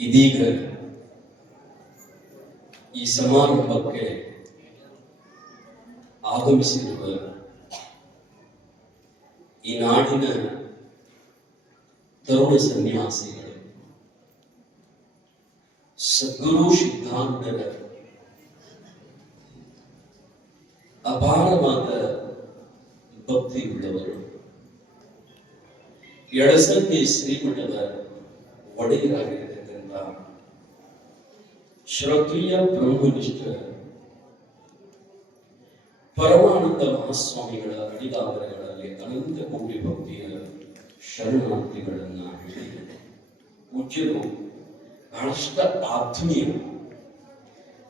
ಇದೀಗ ಈ ಸಮಾರಂಭಕ್ಕೆ ಆಗಮಿಸಿರುವ ಈ ನಾಡಿನ ತರುಣ ಸನ್ಯಾಸಿಗಳು, ಸದ್ಗುರು ಸಿದ್ಧಾಂತರ ಅಪಾರವಾದ ಭಕ್ತಿಯುಳ್ಳವರು, ಎಡಸಂಗಿ ಶ್ರೀಮಠದ ಒಡೆಯರಾಗಿರತಕ್ಕಂಥ ಶ್ರದ್ಧೇಯ ಬ್ರಹ್ಮನಿಷ್ಠ ಪರಮಾನಂದ ಮಹಾಸ್ವಾಮಿಗಳ ಅಡಿದಾವರಗಳಲ್ಲಿ ಅನಂತ ಕೋಟಿ ಭಕ್ತಿಯ ಶರಣಾರ್ಥಿಗಳನ್ನ ಹೇಳಿ ಪೂಜ್ಯರು ಬಹಳಷ್ಟ ಆತ್ಮೀಯ,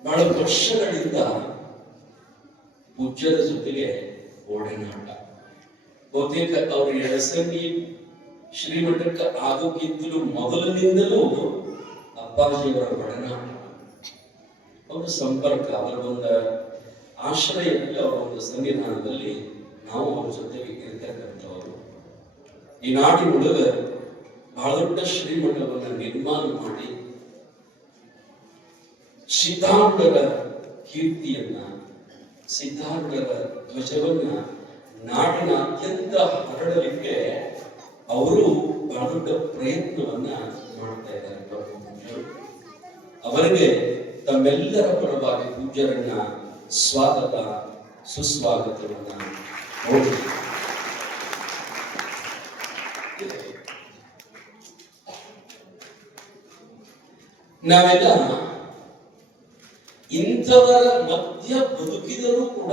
ಬಹಳ ವರ್ಷಗಳಿಂದ ಪೂಜ್ಯರ ಜೊತೆಗೆ ಒಡನಾಟ. ಬಹುತೇಕ ಅವರು ಎಡಸಂಗಿ ಶ್ರೀಮಠಕ್ಕೆ ಆಗೋಕ್ಕಿಂತಲೂ ಮೊದಲಿನಿಂದಲೂ ಅಪ್ಪಾಜಿಯವರ ಒಡನಾಟ, ಅವರ ಸಂಪರ್ಕ, ಅವರ ಒಂದು ಆಶ್ರಯದಲ್ಲಿ, ಅವರ ಒಂದು ಸಂವಿಧಾನದಲ್ಲಿ ನಾವು ಅವರ ಜೊತೆಗೆ ಇರತಕ್ಕಂಥವರು. ಈ ನಾಡಿನೊಳಗ ಬಹಳ ದೊಡ್ಡ ಶ್ರೀಮಠವನ್ನು ನಿರ್ಮಾಣ ಮಾಡಿ ಸಿದ್ಧಾರೂಢರ ಕೀರ್ತಿಯನ್ನ, ಸಿದ್ಧಾರೂಢರ ಧ್ವಜವನ್ನ ನಾಡಿನಾದ್ಯಂತ ಹರಡಲಿಕ್ಕೆ ಅವರು ಬಹಳ ದೊಡ್ಡ ಪ್ರಯತ್ನವನ್ನ ಮಾಡ್ತಾ ಇದ್ದಾರೆ. ಅವರಿಗೆ ತಮ್ಮೆಲ್ಲರ ಪರವಾಗಿ ಪೂಜ್ಯರನ್ನ ಸ್ವಾಗತ ಸುಸ್ವಾಗತವನ್ನ ನೋಡಿ. ನಾವೆಲ್ಲ ಇಂಥವರ ಮಧ್ಯ ಬದುಕಿದರೂ ಕೂಡ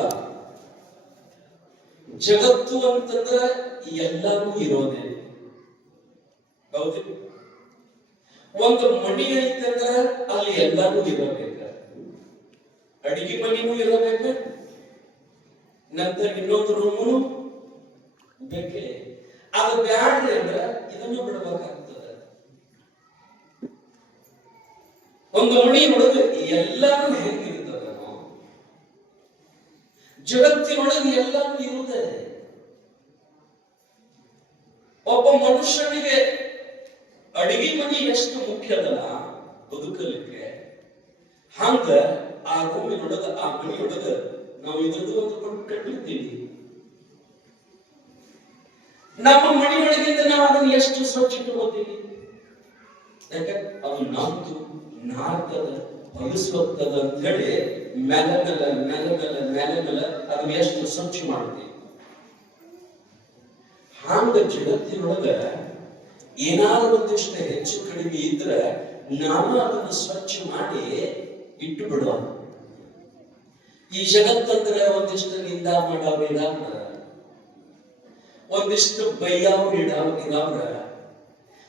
ಜಗತ್ತು ಅಂತಂದ್ರೆ ಎಲ್ಲರೂ ಇರೋದೇ. ಹೌದು, ಒಂದು ಮಣಿ ಐತಂದ್ರೆ ಅಲ್ಲಿ ಎಲ್ಲರೂ ಇರಬೇಕ, ಅಡಿಗೆ ಮನೆನೂ ಇರಬೇಕ, ನಂತರ ಇನ್ನೊಂದು ರೂಮು ಬೇಕೆ. ಅದು ಬ್ಯಾಡ್ರಿ ಅಂದ್ರೆ ಇದನ್ನು ಬಿಡಬೇಕಾಗ್ತದೆ. ಒಂದು ಮಣಿ ಒಳಗೆ ಎಲ್ಲರೂ ಹೆಂಗಿರ್ತದನೋ ಜಗತ್ತಿನೊಳಗೆ ಎಲ್ಲರೂ ಇರುವುದೇ. ಒಬ್ಬ ಮನುಷ್ಯನಿಗೆ ಅಡಿಗೆ ಮನೆ ಎಷ್ಟು ಮುಖ್ಯದಲ್ಲ ಬದುಕಲಿಕ್ಕೆ, ಹಂಗ ಆ ರೂಮಿನೊಳಗ, ಆ ಮನೆಯೊಳಗ ನಾವು ಇದ್ರದ್ದು ಒಂದು ಕಟ್ಟಿರ್ತೀವಿ. ನಮ್ಮ ಮನೆಯೊಳಗಿಂದ ನಾವು ಅದನ್ನು ಎಷ್ಟು ಸ್ವಚ್ಛ ಇಟ್ಕೋತೀವಿ. ಯಾಕೆ ಅದು ನಮ್ದು ನಾಲ್ಕದ ಹೊಲಿಸುತ್ತದೆ ಅಂತ ಹೇಳಿ ಮೇಲೆ ಅದನ್ನ ಎಷ್ಟು ಸ್ವಚ್ಛ ಮಾಡ್ತೀವಿ. ಹಾಂಗ ಜಗತ್ತಿನೊಳಗ ಏನಾದ್ರು ಒಂದಿಷ್ಟು ಹೆಚ್ಚು ಕಡಿಮೆ ಇದ್ರೆ ನಾನು ಅದನ್ನು ಸ್ವಚ್ಛ ಮಾಡಿ ಇಟ್ಟು ಬಿಡೋಣ. ಈ ಜಗತ್ತಂದ್ರೆ ಒಂದಿಷ್ಟು ನಿಂದ ಮಾಡೋರು ಇದಾವ್ರ, ಒಂದಿಷ್ಟು ಬೈಯವ್ರು ಇದಾವ್ರ,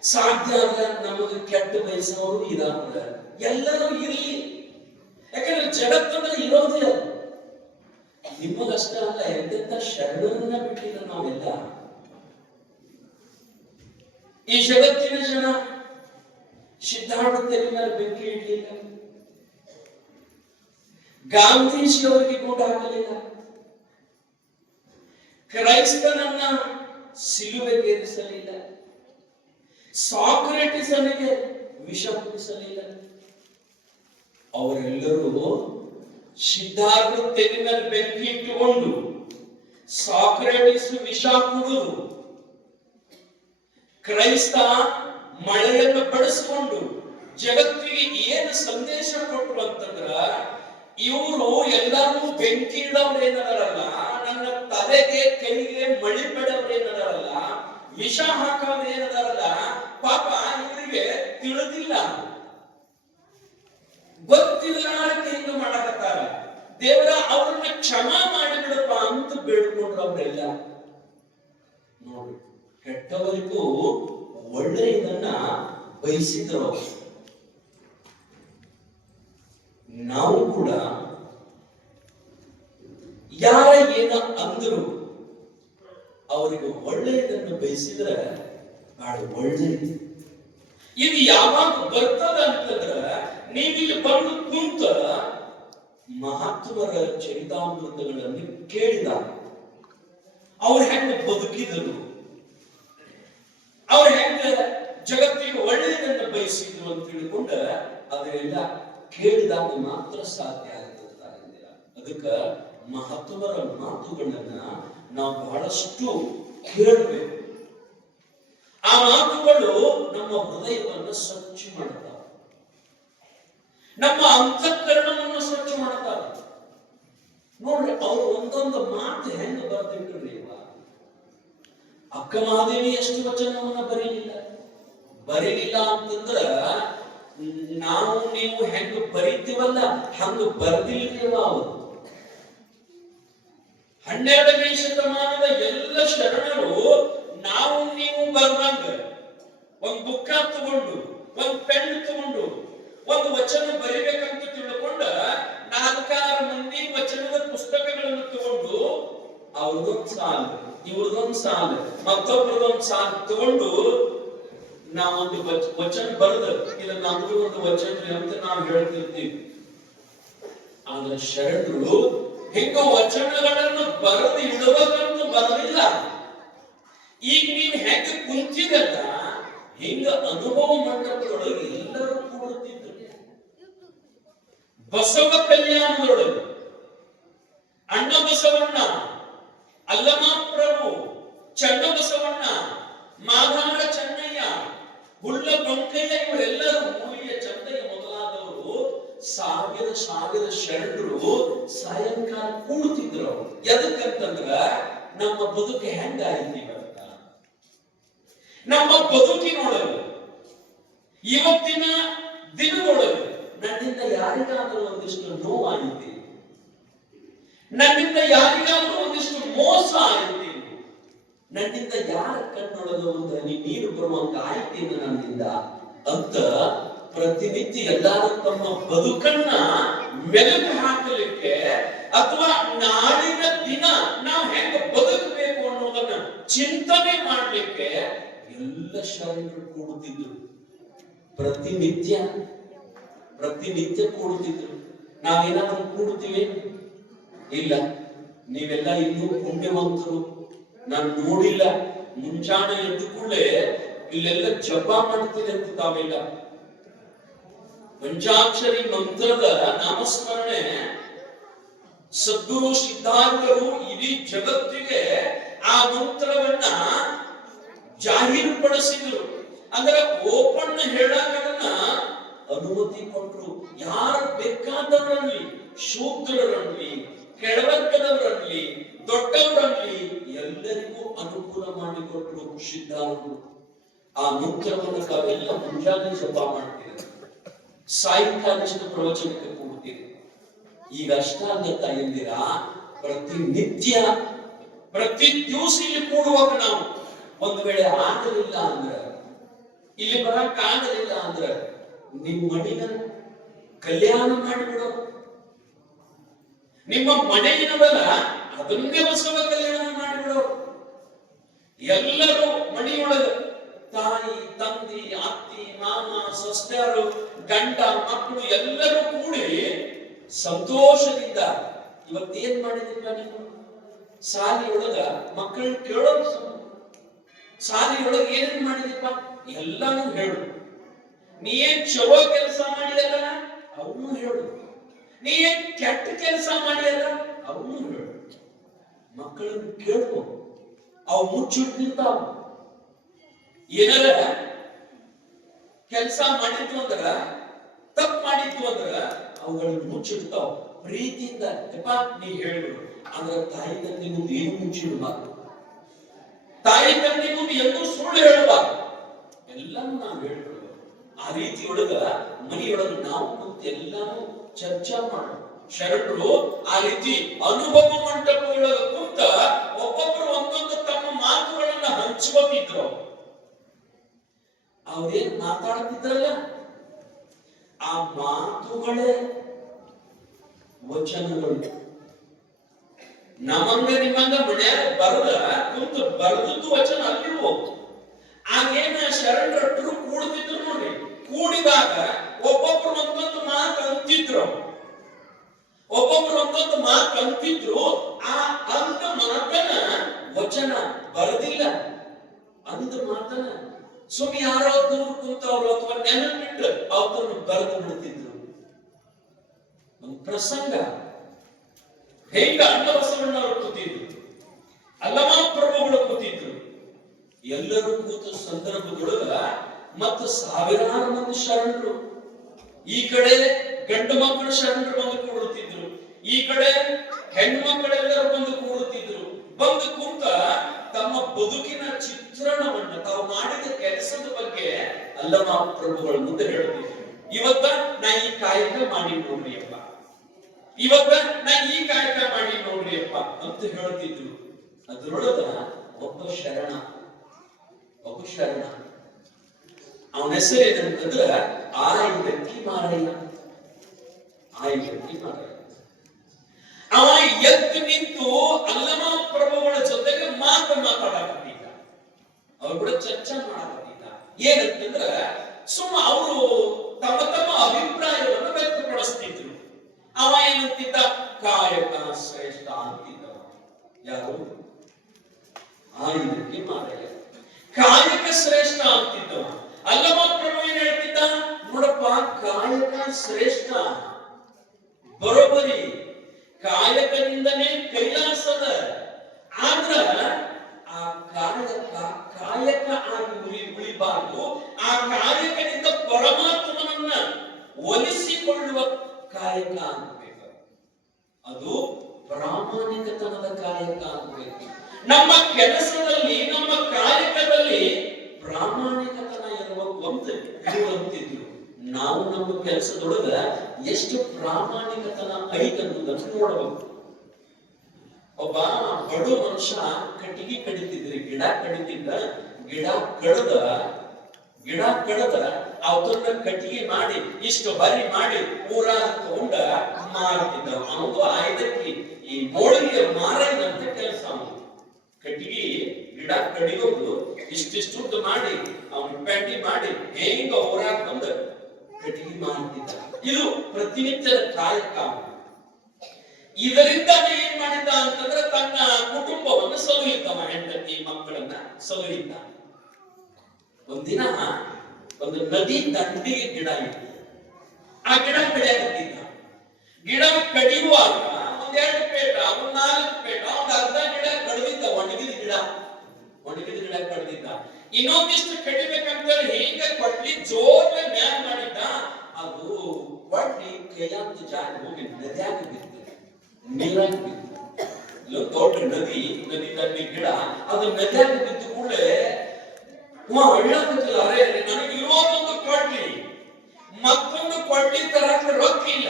ಸಾಧ್ಯ ಆದ್ರೆ ನಮಗೆ ಕೆಟ್ಟ ಬಯಸೋರು ಇದಾವ್ರ, ಎಲ್ಲರೂ ಇರಲಿ. ಯಾಕಂದ್ರೆ ಜಗತ್ತಂದ್ರೆ ಇರೋದೇ ಅದು. ನಿಮಗಷ್ಟ ಅಲ್ಲ, ಎಂತೆಂತ ಶರಣರನ್ನ ಬಿಟ್ಟಿಲ್ಲ ನಾವೆಲ್ಲ. ಈ ಜಗತ್ತಿನ ಜನ ಸಿದ್ಧಾರ್ಥ ತೆರೆ ಮೇಲೆ ಬೆಂಕಿ ಇಡ್ಲಿಲ್ಲ, ಗಾಂಧೀಜಿ ಅವರಿಗೆ ಗೂಟ ಹಾಕಲಿಲ್ಲ, ಕ್ರೈಸ್ತನನ್ನ ಸಿಲುಬೆಗೇರಿಸಲಿಲ್ಲ, ಸಾಕ್ರೆಟಿಸನಿಗೆ ವಿಷ ಕುಡಿಸಲಿಲ್ಲ. ಅವರೆಲ್ಲರೂ ಸಿದ್ಧಾರ್ಥ ತೆರೆ ಮೇಲೆ ಬೆಂಕಿ ಇಟ್ಟುಕೊಂಡು ಸಾಕ್ರೆಟಿಸ್ ವಿಷ ಕುಡಿದು, ಕ್ರೈಸ್ತ ಮಳೆಯನ್ನು ಬಳಸಿಕೊಂಡು ಜಗತ್ತಿಗೆ ಏನು ಸಂದೇಶ ಕೊಟ್ಟರು ಅಂತಂದ್ರ, ಇವರು ಎಲ್ಲರೂ ಬೆಂಕಿ ಇಡೋರೇನದಾರಲ್ಲ, ನನ್ನ ತಲೆಗೆ ಕೈಗೆ ಮಳಿ ಬಿಡೋರೇನದಾರಲ್ಲ, ವಿಷ ಹಾಕೋದೇನದಾರಲ್ಲ, ಪಾಪ ಇವರಿಗೆ ತಿಳಿದಿಲ್ಲ, ಗೊತ್ತಿಲ್ಲ ಹಿಂಗ ಮಾಡಕತ್ತಾರ. ದೇವರ ಅವ್ರನ್ನ ಕ್ಷಮಾ ಮಾಡಿಬಿಡಪ್ಪ ಅಂತ ಬೇಡ್ಕೊಂಡ್ರು ಅವರೆಲ್ಲ. ನೋಡಿ, ಕೆಟ್ಟವರಿಗೂ ಒಳ್ಳೆಯದನ್ನ ಬಯಸಿದ್ರು. ನಾವು ಕೂಡ ಯಾರ ಏನ ಅಂದ್ರು ಅವರಿಗೆ ಒಳ್ಳೆಯದನ್ನು ಬಯಸಿದ್ರೆ ಬಹಳ ಒಳ್ಳೆಯದು. ಇದು ಯಾವಾಗ ಬರ್ತದ ಅಂತಂದ್ರ, ನೀವಿಲ್ಲಿ ಬಂದು ಕುಂತ ಮಹಾತ್ಮರ ಚರಿತಾಮೃತಗಳನ್ನು ಕೇಳಿದ, ಅವ್ರು ಹೆಂಗ ಬದುಕಿದರು, ಅವ್ರು ಹೆಂಗ ಬಯಸಿದ್ರು ಅಂತ ತಿಳ್ಕೊಂಡ ಅದನ್ನೆಲ್ಲ ಕೇಳಿದಾಗ ಮಾತ್ರ ಸಾಧ್ಯ ಆಗ್ತಿರ್ತಾರೆ. ಅದಕ್ಕ ಮಹತ್ವರ ಮಾತುಗಳನ್ನ ನಾವು ಬಹಳಷ್ಟು ಕೇಳಬೇಕು. ಆ ಮಾತುಗಳು ನಮ್ಮ ಹೃದಯವನ್ನು ಸ್ವಚ್ಛ ಮಾಡ್ತಾವೆ, ನಮ್ಮ ಅಂತಃಕರಣವನ್ನು ಸ್ವಚ್ಛ ಮಾಡ್ತಾವೆ. ನೋಡ್ರಿ, ಅವ್ರು ಒಂದೊಂದು ಮಾತು ಹೆಂಗ ಬರ್ತಿಟ್ರಿ. ಅಕ್ಕ ಮಹಾದೇವಿ ಎಷ್ಟು ವಚನವನ್ನ ಬರೀಲಿಲ್ಲ ಅಂತಂದ್ರ ನಾವು ನೀವು ಹೆಂಗ ಬರೀತೀವಲ್ಲ ಹಂಗ ಬರ್ದಿಲ್ಲೇವ. ಅವರು 12ನೇ ಶತಮಾನದ ಎಲ್ಲ ಶರಣರು ನಾವು ನೀವು ಬರ್ದಂಗ ಒಂದ್ ಬುಕ್ಕ ತಗೊಂಡು ಒಂದ್ ಪೆನ್ ತಗೊಂಡು ಒಂದು ವಚನ ಬರಿಬೇಕಂತ ತಿಳ್ಕೊಂಡ 4-6 ಮಂದಿ ವಚನದ ಪುಸ್ತಕಗಳನ್ನು ತಗೊಂಡು ಅವ್ರದೊಂದು ಸಾಲು ಇವ್ರದೊಂದು ಸಾಲು ಮತ್ತೊಬ್ಬರದೊಂದು ಸಾಲು ತಗೊಂಡು ನಾವೊಂದು ವಚನ ಬರೆದ ಇಲ್ಲ ನಮ್ದು ಒಂದು ವಚನ ಅಂತ ನಾವು ಹೇಳ್ತಿರ್ತೀವಿ. ಆದ್ರೆ ಶರಣರು ಹಿಂಗ ವಚನಗಳನ್ನು ಬರೆದು ಇಡಬೇಕಂತ ಬರಲಿಲ್ಲ. ಈಗ ನೀವ್ ಹೆಂಗ ಕುಂತಿದಲ್ಲ ಹಿಂಗ ಅನುಭವ ಮಂಟಪದೊಳಗೆ ಎಲ್ಲರೂ ಕೂಡುತ್ತಿದ್ರು. ಬಸವ ಕಲ್ಯಾಣದೊಳಗೆ ಅಣ್ಣ ಬಸವಣ್ಣ, ಅಲ್ಲಮ ಪ್ರಭು, ಚನ್ನ ಬಸವಣ್ಣ, ಮಾಧಾರ ಚೆನ್ನಯ್ಯ, ಹುಳ್ಳ ಬಂಕಯ್ಯ ಇವರೆಲ್ಲರೂ ಮೂಲಿಯ ಚಂದಯ್ಯ ಮೊದಲಾದವರು ಸಾವಿರ ಶರಣರು ಸಾಯಂಕಾಲ ಕೂಡುತ್ತಿದ್ರು. ಎದಕ್ಕಂತಂದ್ರ ನಮ್ಮ ಬದುಕು ಹೆಂಗಾಯಿತು ಇವತ್ತ, ನಮ್ಮ ಬದುಕಿನೊಳಗೆ ಇವತ್ತಿನ ದಿನದೊಳಗೆ ನನ್ನಿಂದ ಯಾರಿಗಾದ್ರೂ ಒಂದಿಷ್ಟು ನೋವಾಯಿತು, ನನ್ನಿಂದ ಯಾರಿಗಾದ್ರೂ ಒಂದಿಷ್ಟು ಮೋಸ ಆಯಿತು, ನನ್ನಿಂದ ಯಾರ ಕಣ್ಣೊಳಗೆ ಒಂದು ಹನಿ ನೀರು ಬರುವಂತ ಆಯ್ತೇನು ನನ್ನಿಂದ ಅಂತ ಪ್ರತಿನಿತ್ಯ ಎಲ್ಲಾರು ತಮ್ಮ ಬದುಕನ್ನ ಮೆಲುಕು ಹಾಕಲಿಕ್ಕೆ ಅಥವಾ ನಾಳಿನ ದಿನ ನಾವು ಹೆಂಗ ಬದುಕಬೇಕು ಅನ್ನೋದನ್ನ ಚಿಂತನೆ ಮಾಡ್ಲಿಕ್ಕೆ ಎಲ್ಲ ಶರಣರು ಕೂಡುತ್ತಿದ್ರು. ಪ್ರತಿನಿತ್ಯ ಕೂಡುತ್ತಿದ್ರು. ನಾವೇನಾದ್ರೂ ಕೂಡುತ್ತೀವಿ? ಇಲ್ಲ. ನೀವೆಲ್ಲ ಇನ್ನೂ ಪುಣ್ಯವಂತರು. ನಾನು ನೋಡಿಲ್ಲ, ಮುಂಜಾನೆ ಎದ್ದು ಕೂಡಲೇ ಇಲ್ಲೆಲ್ಲ ಜಪ ಮಾಡ್ತಿದೆ ಅಂತ ತಾವೆಲ್ಲ ಪಂಚಾಕ್ಷರಿ ಮಂತ್ರದ ನಾಮಸ್ಮರಣೆ ಸದ್ಗುರು ಸಿದ್ಧಾರ್ಥರು ಇಡೀ ಜಗತ್ತಿಗೆ ಆ ಮಂತ್ರವನ್ನ ಜಾಹೀರುಪಡಿಸಿದ್ರು. ಅಂದ್ರೆ ಓಪನ್ ಹೇಳಕನ್ನ ಅನುಮತಿ ಕೊಟ್ಟರು. ಯಾರು ಬೇಕಾದವರಲ್ಲಿ, ಶೂದ್ರರಲ್ಲಿ, ಕೆಳವರ್ಗದವರಲ್ಲಿ, ದೊಡ್ಡವರಲ್ಲಿ ಎಲ್ಲರಿಗೂ ಅನುಕೂಲ ಮಾಡಿಕೊಟ್ರು ಸಿದ್ಧಾರ್ಥರು. ಆ ಮಂತ್ರವನ್ನು ತಾವೆಲ್ಲ ಮುಂಜಾನೆ ಜಪ ಮಾಡ್ತೀರಿ, ಸಾಯಂಕಾಲಷ್ಟು ಪ್ರವಚನಕ್ಕೆ ಕೂಡ್ತೀರಿ. ಈಗ ಅಷ್ಟಾಗತ್ತ ಎಂದಿರಾ? ಪ್ರತಿ ದಿವಸ ಇಲ್ಲಿ ಕೂಡುವಾಗ ನಾವು ಒಂದು ವೇಳೆ ಆಗಲಿಲ್ಲ ಅಂದ್ರೆ, ಇಲ್ಲಿ ಬರಕ್ ಆಗಲಿಲ್ಲ ಅಂದ್ರೆ ನಿಮ್ಮ ಮನೆಯ ಕಲ್ಯಾಣ ಮಾಡಿಬಿಡೋ. ನಿಮ್ಮ ಮನೆಯಿನವಲ್ಲ ಅದನ್ನೇ ಬಸವ ಕಲ್ಯಾಣ ಮಾಡಿಬಿಡೋ. ಎಲ್ಲರೂ ಮನೆಯೊಳಗ ತಾಯಿ, ತಂದೆ, ಅತ್ತಿ, ಮಾಮ, ಸೊಸೆಯರು, ಗಂಡ, ಮಕ್ಕಳು ಎಲ್ಲರೂ ಕೂಡಿ ಸಂತೋಷದಿಂದ ಇವತ್ತೇನ್ ಮಾಡಿದಿಲ್ಲ ನೀವು? ಸಾಲಿಯೊಳಗ ಮಕ್ಕಳನ್ನ ಕೇಳೋದು, ಸಾಲಿಯೊಳಗ ಏನೇನ್ ಮಾಡಿದಿಪ್ಪ ಎಲ್ಲಾನು ಹೇಳು. ನೀ ಏನ್ ಚಲೋ ಕೆಲಸ ಮಾಡಿದಲ್ಲ ಅವನು ಹೇಳು, ನೀ ಏನ್ ಕೆಟ್ಟ ಕೆಲಸ ಮಾಡಿದಲ್ಲ ಅವನು ಹೇಳು. ಮಕ್ಕಳನ್ನ ಕೇಳ್ಕೊ, ಅವು ಮುಚ್ಚಿಟ್ಟಿರ್ತಾವ. ಏನಾರ ಕೆಲಸ ಮಾಡಿತ್ತು ಅಂದ್ರ, ತಪ್ಪು ಮಾಡಿತ್ತು ಅಂದ್ರ ಅವುಗಳನ್ನ ಮುಚ್ಚಿಡ್ತಾವ. ಪ್ರೀತಿಯಿಂದ ಯಪ್ಪ ನೀ ಹೇಳ್ಬಿಡು. ಆದ್ರೆ ತಾಯಿ ತಂದೆ ಮುಂದೆ ಏನು ಮುಚ್ಚಿಡಬಾರ್ದು, ತಾಯಿ ತಂದೆ ಮುಂದೆ ಎಂದೂ ಸುಳ್ಳು ಹೇಳಬಾರ್ದು. ಎಲ್ಲಾನು ನಾವು ಹೇಳ್ಬಿಡ್ಬೇಕು. ಆ ರೀತಿ ಒಳಗ ಮನೆಯೊಳಗ ನಾವು ಕುಂತು ಎಲ್ಲಾನು ಚರ್ಚಾ ಮಾಡ. ಶರಣರು ಆ ರೀತಿ ಅನುಭವ ಮಂಟಪದೊಳಗ ಕುಂತ ಒಬ್ಬೊಬ್ಬರು ಒಂದೊಂದು ತಮ್ಮ ಮಾತುಗಳನ್ನ ಹಂಚ್ಕೋತಿದ್ರು. ಅವ್ರೇನ್ ಮಾತಾಡ್ತಿದ್ರಲ್ಲ ಆ ಮಾತುಗಳೇ ವಚನಗಳು. ನಮಂಗ ನಿಮ್ಮಂಗ ಮನ್ಯಾಗ ಬರದ ಕುಂತು ಬರೆದದ್ದು ವಚನ ಅಲ್ಲಿವು. ಆಗೇನ ಶರಣರು ಕೂಡ್ತಿದ್ರು ನೋಡ್ರಿ. ಕೂಡಿದಾಗ ಒಬ್ಬೊಬ್ರು ಒಂದೊಂದು ಮಾತು ಅಂತಿದ್ರು, ಆ ಅಂದ ಮಾತನ ವಚನ ಬರೆದಿಲ್ಲ, ಅಂದ ಮಾತನ ಸುಮ್ಮನೆ ಯಾರೋ ದೂರ ಕುಂತವ್ರು ಅಥವಾ ನೆನಪಿಟ್ಟು ಅವರನ್ನು ಬರೆದು ಬಿಡ್ತಿದ್ರು. ಒಂದು ಪ್ರಸಂಗ ಹೇಗ ಅನ್ನಬಸವಣ್ಣವರು ಕೂತಿದ್ರು, ಅಲ್ಲಮ ಪ್ರಭುಗಳು ಕೂತಿದ್ರು. ಎಲ್ಲರೂ ಕೂತ ಸಂದರ್ಭದೊಳಗ ಮತ್ತು ಸಾವಿರಾರು ಮಂದಿ ಶರಣರು, ಈ ಕಡೆ ಗಂಡು ಮಕ್ಕಳು ಶರಣರು ಬಂದು ಕೂಡುತ್ತಿದ್ರು, ಈ ಕಡೆ ಹೆಣ್ಣು ಮಕ್ಕಳೆಲ್ಲರೂ ಬಂದು ಕೂಡುತ್ತಿದ್ರು. ಬಂದು ಕೂತ ತಮ್ಮ ಬದುಕಿನ ಚಿತ್ರಣವನ್ನು, ತಾವು ಮಾಡಿದ ಕೆಲಸದ ಬಗ್ಗೆ ಅಲ್ಲಮ ಪ್ರಭುಗಳ ಮುಂದೆ ಹೇಳುತ್ತಿದ್ರು. ಇವತ್ತ ನಾ ಈ ಕಾಯಕ ಮಾಡಿ ನೋಡ್ರಿ ಅಪ್ಪ, ಇವತ್ತ ನಾ ಈ ಕಾಯಕ ಮಾಡಿ ನೋಡ್ರಿ ಅಪ್ಪ ಅಂತ ಹೇಳುತ್ತಿದ್ರು. ಅದ್ರೊಳಗ ಒಬ್ಬ ಶರಣ ಅವನ ಹೆಸರು ಏನಂತಂದ್ರ ಆಯ್ದಕ್ಕಿ ಮಾರಯ್ಯ. ಅವ ಎದ್ದು ನಿಂತು ಅಲ್ಲಮ ಪ್ರಭುಗಳ ಜೊತೆಗೆ ಮಾತಾಡಕತ್ತಿದ್ದ, ಅವ್ರು ಕೂಡ ಚರ್ಚೆ ಮಾಡಕತ್ತಿದ್ದ. ಏನಂತಂದ್ರ ಸುಮ್ಮ ಅವರು ತಮ್ಮ ತಮ್ಮ ಅಭಿಪ್ರಾಯವನ್ನು ವ್ಯಕ್ತಪಡಿಸ್ತಿದ್ರು. ಅವ ಏನಂತಿದ್ದ, ಕಾಯಕ ಶ್ರೇಷ್ಠ ಅಂತಿದ್ದ. ಯಾರು? ಆಯ್ದಕ್ಕಿ ಮಾರಯ್ಯ ಕಾಯಕ ಶ್ರೇಷ್ಠ ಅಂತಿದ್ದವ. ಅಲ್ಲಮ ಪ್ರಭು ಏನ್ ಹೇಳ್ತಿದ್ದ, ನೋಡಪ್ಪ ಕಾಯಕ ಶ್ರೇಷ್ಠ ಬರೋಬರಿ, ಕಾಯಕದಿಂದನೇ ಕೈಲಾಸದ. ಆದ್ರ ಆ ಕಾಯಕ ಆಗಿ ಉಳಿಬಾರ್ದು, ಆ ಕಾಯಕದಿಂದ ಪರಮಾತ್ಮನನ್ನ ಒಲಿಸಿಕೊಳ್ಳುವ ಕಾಯಕ ಆಗಬೇಕು. ಅದು ಪ್ರಾಮಾಣಿಕತನದ ಕಾಯಕ ಆಗಬೇಕು. ನಮ್ಮ ಕೆಲಸದಲ್ಲಿ, ನಮ್ಮ ಕಾಯಕದಲ್ಲಿ ಪ್ರಾಮಾಣಿಕತನ ಇರಬೇಕು ಅಂತ ಇರುವಂತಿದ್ರು. ನಾವು ನಮ್ಮ ಕೆಲಸದೊಳಗ ಎಷ್ಟು ಪ್ರಾಮಾಣಿಕತನ ಐತೆ ಅನ್ನೋದನ್ನು ನೋಡಬೇಕು. ಒಬ್ಬ ಬಡ ಮನುಷ್ಯ ಕಟ್ಟಿಗೆ ಕಡಿತಿದ್ರಿ, ಗಿಡ ಕಡಿತಿದ್ದ. ಗಿಡ ಕಡದ ಅವನ್ನ ಕಟ್ಟಿಗೆ ಮಾಡಿ ಇಷ್ಟು ಬರಿ ಮಾಡಿ ಊರಾಗ ತಗೊಂಡ ಮಾರ್ತಿದ್ದ. ಅವನು ಆಯ್ದಕ್ಕಿ ಈ ಮೋಳಿಗೆ ಮಾರೈದಂತ ಕೆಲಸ. ಅವನು ಕಟ್ಟಿಗೆ ಗಿಡ ಕಡಿಯೋದು ಇಷ್ಟಿಷ್ಟು ಮಾಡಿ ಅವನು ಪೆಂಡಿ ಮಾಡಿ ಹೆಂಗ ಊರಾಗ ಬಂದ ಕಟ್ಟಿಗೆ ಮಾಡ್ತಿದ್ದ. ಇದು ಪ್ರತಿನಿತ್ಯದ ಕಾಯಕ. ಇದರಿಂದ ಏನ್ ಮಾಡಿದ್ದ ಅಂತಂದ್ರೆ ತನ್ನ ಕುಟುಂಬವನ್ನು ಸಲಹಿದ್ದವ, ಹೆಂಡತಿ ಮಕ್ಕಳನ್ನ ಸಲಹಿದ್ದ. ಒಂದಿನ ಒಂದು ನದಿ ದಂಡಿಗೆ ಗಿಡ ಇತ್ತು. ಆ ಗಿಡ ಕಡಿಯಾಕತ್ತಿದ್ದ. ಗಿಡ ಕಡಿಯುವಾಗ ಒಂದೆರಡು ಪೇಟ, ಒಂದ್ 4 ಪೇಟ, ಒಂದ್ ಅರ್ಧ ಗಿಡ ಕಡಿದಿದ್ದ. ಒಣಗಿದ ಗಿಡ ಕಡಿದಿದ್ದ. ಇನ್ನೊಂದಿಷ್ಟು ಕಡಿಬೇಕಂತೇಳಿ ಹಿಂಗ ಕೊಡ್ಲಿ ಜೋರ್ ಮ್ಯಾನ್ ಮಾಡಿದ್ದ. ಅದು ಕೊಡ್ಲಿ ಕೈಯಾಂತ ಜಾಗ ಹೋಗಿ ನದಿಯಾಗ ಬಿತ್ತು, ನೀರಾಗ ಬಿತ್ತು. ದೊಡ್ಡ ನದಿ ದಂಡಿ ಗಿಡ ಅದು ನದಿಯಾಗ ಬಿದ್ದು ಕೂಡಲೇ ಒಳ್ಳಾಗತ್ತಿಲ್ಲ. ಅರೆ ನನಗೆ ಇರೋದೊಂದು ಕೊಡ್ಲಿ, ಮತ್ತೊಂದು ಕೊಡ್ಲಿ ತರಕ ರೊಕ್ಕ ಇಲ್ಲ,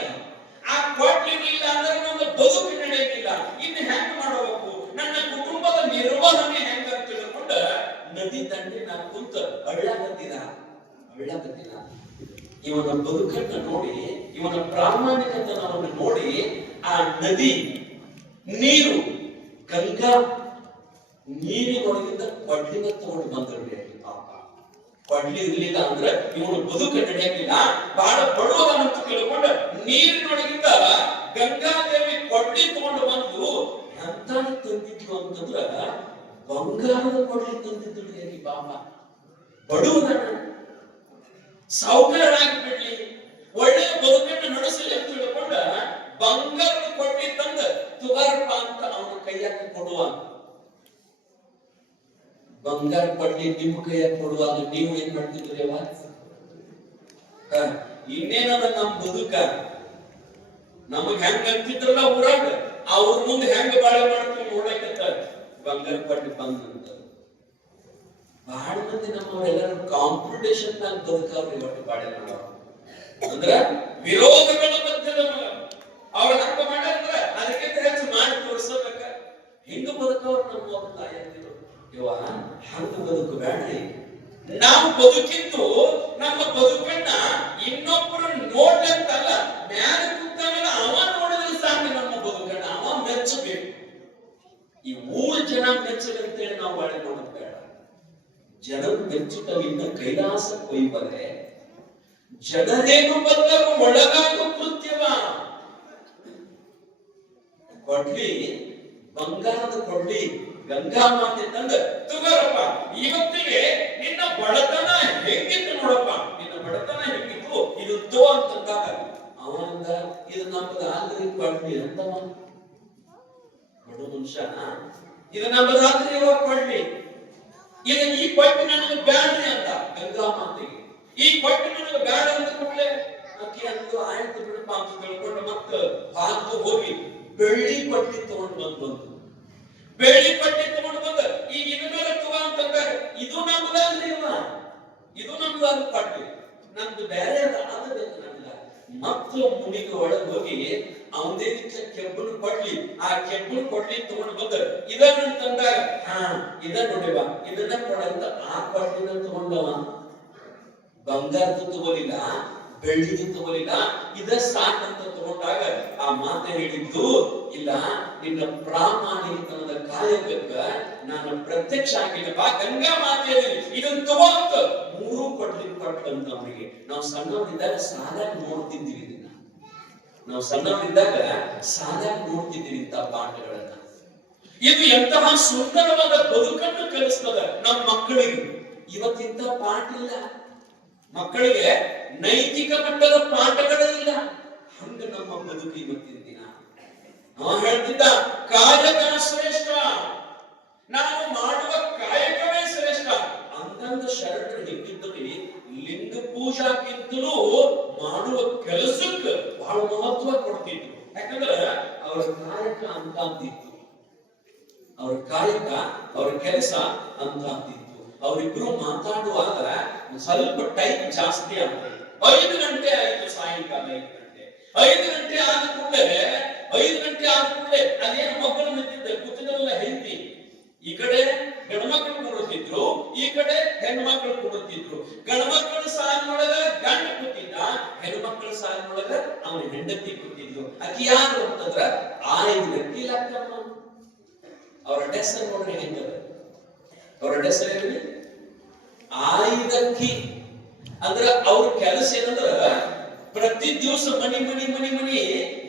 ಆ ಕೊಡ್ಲಿ ಇಲ್ಲ ಅಂದ್ರೆ ನನ್ನ ಬದುಕು ನಡೆಯಲಿಲ್ಲ. ಇನ್ನು ಹೆಂಗ್ ಮಾಡಬೇಕು, ನನ್ನ ಕುಟುಂಬದ ನಿರ್ವಹಣೆ ಹೆಂಗ ಅಂತ ತಿಳ್ಕೊಂಡ ನದಿ ದಂಡಿ ನಾನು ಕುಂತ ಅಳ್ಳಾಗತ್ತಿನ. ಇವನ ಬದುಕನ್ನ ನೋಡಿ, ಇವನ ಪ್ರಾಮಾಣಿಕತನವನ್ನು ನೋಡಿ ಆ ನದಿ ನೀರು ಗಂಗಾ ನೀರಿನೊಳಗಿಂದ ಕೊಡ್ಲಿನ ತಗೊಂಡು ಬಂದಳು. ಪಾಪ ಕೊಡ್ಲಿ ಇರ್ಲಿಲ್ಲ ಅಂದ್ರೆ ಇವನು ಬದುಕ ನಡೆಯಲಿಲ್ಲ, ಬಹಳ ಬಡವದಂತ ತಿಳ್ಕೊಂಡ ನೀರಿನೊಳಗಿಂದ ಗಂಗಾದೇವಿ ಕೊಡ್ಲಿ ತಗೊಂಡು ಬಂದು ಎಂತ ತಂದಿದ್ರು ಅಂತಂದ್ರ ಬಂಗಾರದ ಕೊಡ್ಲಿ ತಂದಿದ್ರು. ಹೇಗೆ ಪಾಪ ಬಡವನ ಸಾವುಕಾರಾಗಿ ಬಿಡ್ಲಿ, ಒಳ್ಳೆಯ ಬದುಕನ್ನು ನಡೆಸಲಿ ಅಂತ ತಿಳ್ಕೊಂಡ ಬಂಗಾರದ ಕೊಡ್ಲಿ ತಂದ ತುಗಾರಪ್ಪ ಅಂತ ಅವನ ಕೈಯಾಗ ಕೊಡುವ. ಬಂಗಾರ ಕೊಡ್ಲಿ ನಿಮ್ಮ ಕೈಯಾಗ ಕೊಡುವಾಗ ನೀವು ಏನ್ ಮಾಡ್ತಿದ್ರಿ? ಇನ್ನೇನದ ನಮ್ ಬದುಕ ನಮಗ್ ಹೆಂಗ ಅಂತಿದ್ರಲ್ಲ ಊರಾಗ, ಅವ್ರ ಮುಂದೆ ಹೆಂಗ ಬಾಳೆ ಮಾಡ್ತೀವಿ ನೋಡಕತ್ತ ಬಂಗಾರ ಕೊಡ್ಲಿ ಬಂದಂತ. ಬಹಳ ಮಂದಿ ನಮ್ಮವರೆಲ್ಲರೂ ಕಾಂಪಿಟೇಷನ್ ನಾಗ ಬದುಕವ್ರಿ. ಒಟ್ಟು ಬಾಳೆ ಮಾಡೋ ಅಂದ್ರ ವಿರೋಧಗಳ ಮಧ್ಯದ ಅವ್ರ ಹಂಗ ಮಾಡ್ಯಾರ, ಅದಕ್ಕಿಂತ ಹೆಚ್ಚು ಮಾಡಿ ತೋರಿಸಬೇಕ. ಹಿಂಗ ಬದುಕವ್ರು ನಮ್ಮ ತಾಯಿಯಂದಿರು. ಇವ ಹಂಗ ಬದುಕು ಬೇಡ್ರಿ. ನಾವು ಬದುಕಿದ್ದು ನಮ್ಮ ಬದುಕನ್ನ ಇನ್ನೊಬ್ಬರು ನೋಡ್ಲಂತಲ್ಲ, ಮ್ಯಾಲ ಕೂತಾಗ ಅವ ನೋಡಿದ್ರೆ ಸಾಕು ನಮ್ಮ ಬದುಕನ್ನ ಅವ ಮೆಚ್ಚಬೇಕು. ಈ 3 ಜನ ಮೆಚ್ಚದಂತೇಳಿ ನಾವು ಬಾಳೆ ಮಾಡೋದು ಬೇಡ. ಜನರು ಮೆಚ್ಚುತ್ತಲಿಂದ ಕೈಲಾಸ ಕೊಯ್ಬರೆ ಜನರೇನು ಬಲ್ಲರು ಒಳಗಾಗುವ ಕೃತ್ಯವ. ಕೊಡ್ಲಿ ಬಂಗಾರದ ಕೊಡ್ಲಿ ಗಂಗಾ ಮಾತೆ ತಂದ ತುಗರಪ್ಪ, ಇವತ್ತಿಗೆ ನಿನ್ನ ಬಡತನ ಮನುಷ್ಯ ಇದು ನಮ್ಮದಾದ್ರೆ ಇವಾಗ ಕೊಡ್ಲಿ, ಇದು ಈ ಕೊಟ್ಟು ನನಗೆ ಬ್ಯಾಡ್ರಿ ಅಂತ ಗಂಗಾ ಮಾತೆಗೆ ಈ ಕೊಟ್ಟು ನನಗೆ ಬ್ಯಾಡ ಅಂತ ಕೂಡಲೇ ಅಕ್ಕಿ ಅಂದು ಆಯ್ತು ಬಿಡಪ್ಪ ಅಂತ ತಿಳ್ಕೊಂಡು ಮತ್ತೆ ಹಾಕು ಹೋಗಿ ಬೆಳ್ಳಿ ಪಟ್ಟಿ ತಗೊಂಡು ಬಂದು ಬೆಳ್ಳಿ ಪಟ್ಟಿ ತಗೊಂಡು ಬಂದ ಈಗ ಇನ್ನೂರ ತಗೋ ಅಂತಂದ್ರೆ ಇದು ನಮ್ದಲ್ರಿ ಇದು ನಮ್ದಾದ ಪಟ್ಟಿ ನಮ್ದು ಬೇರೆ ಆದಬೇಕು ನಮ್ದ ಮತ್ತು ಮುನಿಗೆ ಒಳಗೆ ಹೋಗಿ ಅವನೇನಿಕ್ಕೆ ಕೆಬ್ಬನ ಕೊಡ್ಲಿ ಆ ಕೆಬ್ಬನ ಕೊಡ್ಲಿ ತಗೊಂಡು ಬಂದ ಇದನ್ನಂತಂದಾಗ ಇದ ನೋಡಿವ ಇದನ್ನ ಕೊಡಂತ ಆ ಕೊಡ್ಲಿನ ತಗೊಂಡವ ಬಂಗಾರದ ತಗೋಲಿಲ್ಲ ಬೆಳ್ಳಿಗೆ ತಗೋಲಿಲ್ಲ ಇದ ಸಾಕಂತ ತಗೊಂಡಾಗ ಆ ಮಾತೆ ಹೇಳಿದ್ದು ಇಲ್ಲ ನಿನ್ನ ಪ್ರಾಮಾಣಿಕತನದ ಕಾಯಕಕ್ಕ ನಾನು ಪ್ರತ್ಯಕ್ಷ ಆಗಿಲ್ಲಪ್ಪ ಗಂಗಾ ಮಾತೆಯಲ್ಲಿ ಇದನ್ನ ತಗೋಂತ ಮೂರು ಕೊಡ್ಲಿಕ್ಕೆ ಕೊಟ್ಟಂತ ಅವನಿಗೆ ನಾವು ಸಣ್ಣವರಿದ್ದಾಗ ಸಾಲಾಗ ನೋಡ್ತಿದ್ದೀವಿ ಇದನ್ನ ನಾವು ಸಣ್ಣವರಿದ್ದಾಗ ಸಾಲಾಗ ನೋಡ್ತಿದ್ದೀವಿ ಇಂಥ ಪಾಠಗಳನ್ನ ಇದು ಎಂತಹ ಸುಂದರವಾದ ಬದುಕನ್ನು ಕಲಿಸ್ತದ ನಮ್ಮ ಮಕ್ಕಳಿಗೆ ಇವತ್ತಿಂತ ಪಾಠ ಇಲ್ಲ ಮಕ್ಕಳಿಗೆ ನೈತಿಕ ಮಟ್ಟದ ಪಾಠಗಳೇ ಇಲ್ಲ ಹಂಗ ನಮ್ಮ ಬದುಕು ಇವತ್ತಿನ ದಿನ ನಾವು ಹೇಳ್ತಿದ್ದ ಕಾಯಕ ಶ್ರೇಷ್ಠ ನಾನು ಮಾಡುವ ಕಾಯಕವೇ ಶ್ರೇಷ್ಠ ಅಂತಂದ ಶರಣರು ಹೆಂಗಿದ್ದಲ್ಲಿ ಲಿಂಗ ಪೂಜಾಕ್ಕಿಂತಲೂ ಮಾಡುವ ಕೆಲಸಕ್ಕೆ ಬಹಳ ಮಹತ್ವ ಕೊಡ್ತಿದ್ರು ಯಾಕಂದ್ರೆ ಅವರ ಕಾಯಕ ಅಂತ ಅಂತಿತ್ತು ಅವ್ರ ಕಾಯಕ ಅವ್ರ ಕೆಲಸ ಅಂತ ಅಂತಿತ್ತು ಅವರಿಬ್ರು ಮಾತಾಡುವಾಗ ಸ್ವಲ್ಪ ಟೈಮ್ ಜಾಸ್ತಿ ಆಗ್ತದೆ 5 ಗಂಟೆ ಆಯ್ತು ಸಾಯಂಕಾಲ 5 ಗಂಟೆ ಆದ ಕೂಡಲೇ 5 ಗಂಟೆ ಆದ ಕೂಡಲೇ ಅದೇನು ಮಕ್ಕಳು ನಿಂತಿದ್ದೆ ಕೂತಿದ್ರಲ್ಲ ಹೆಂಡತಿ ಈ ಕಡೆ ಗಂಡ್ಮಕ್ಳು ಕೂಡುತ್ತಿದ್ರು ಈ ಕಡೆ ಹೆಣ್ಮಕ್ಳು ಕೂಡುತ್ತಿದ್ರು ಗಂಡ್ಮಕ್ಳ ಸಾಲಿನೊಳಗ ಗಂಡ ಕೂತಿದ್ದ ಹೆಣ್ಮಕ್ಳ ಸಾಲಿನೊಳಗ ಅವನ ಹೆಂಡತಿ ಕೂತಿದ್ರು ಅಕಿ ಯಾರು ಅಂತಂದ್ರ 5 ಗಂಟೆ ಲಕ್ಕಮ್ಮ ಅವರ ಹೆಸರು ನೋಡ್ರಿ ಹೆಂಗದ ಅವರ ಹೆಸರು ಏನ್ರಿ ಆಯ್ದಕ್ಕಿ ಅಂದ್ರ ಅವ್ರ ಕೆಲಸ ಏನಂದ್ರ ಪ್ರತಿ ದಿವಸ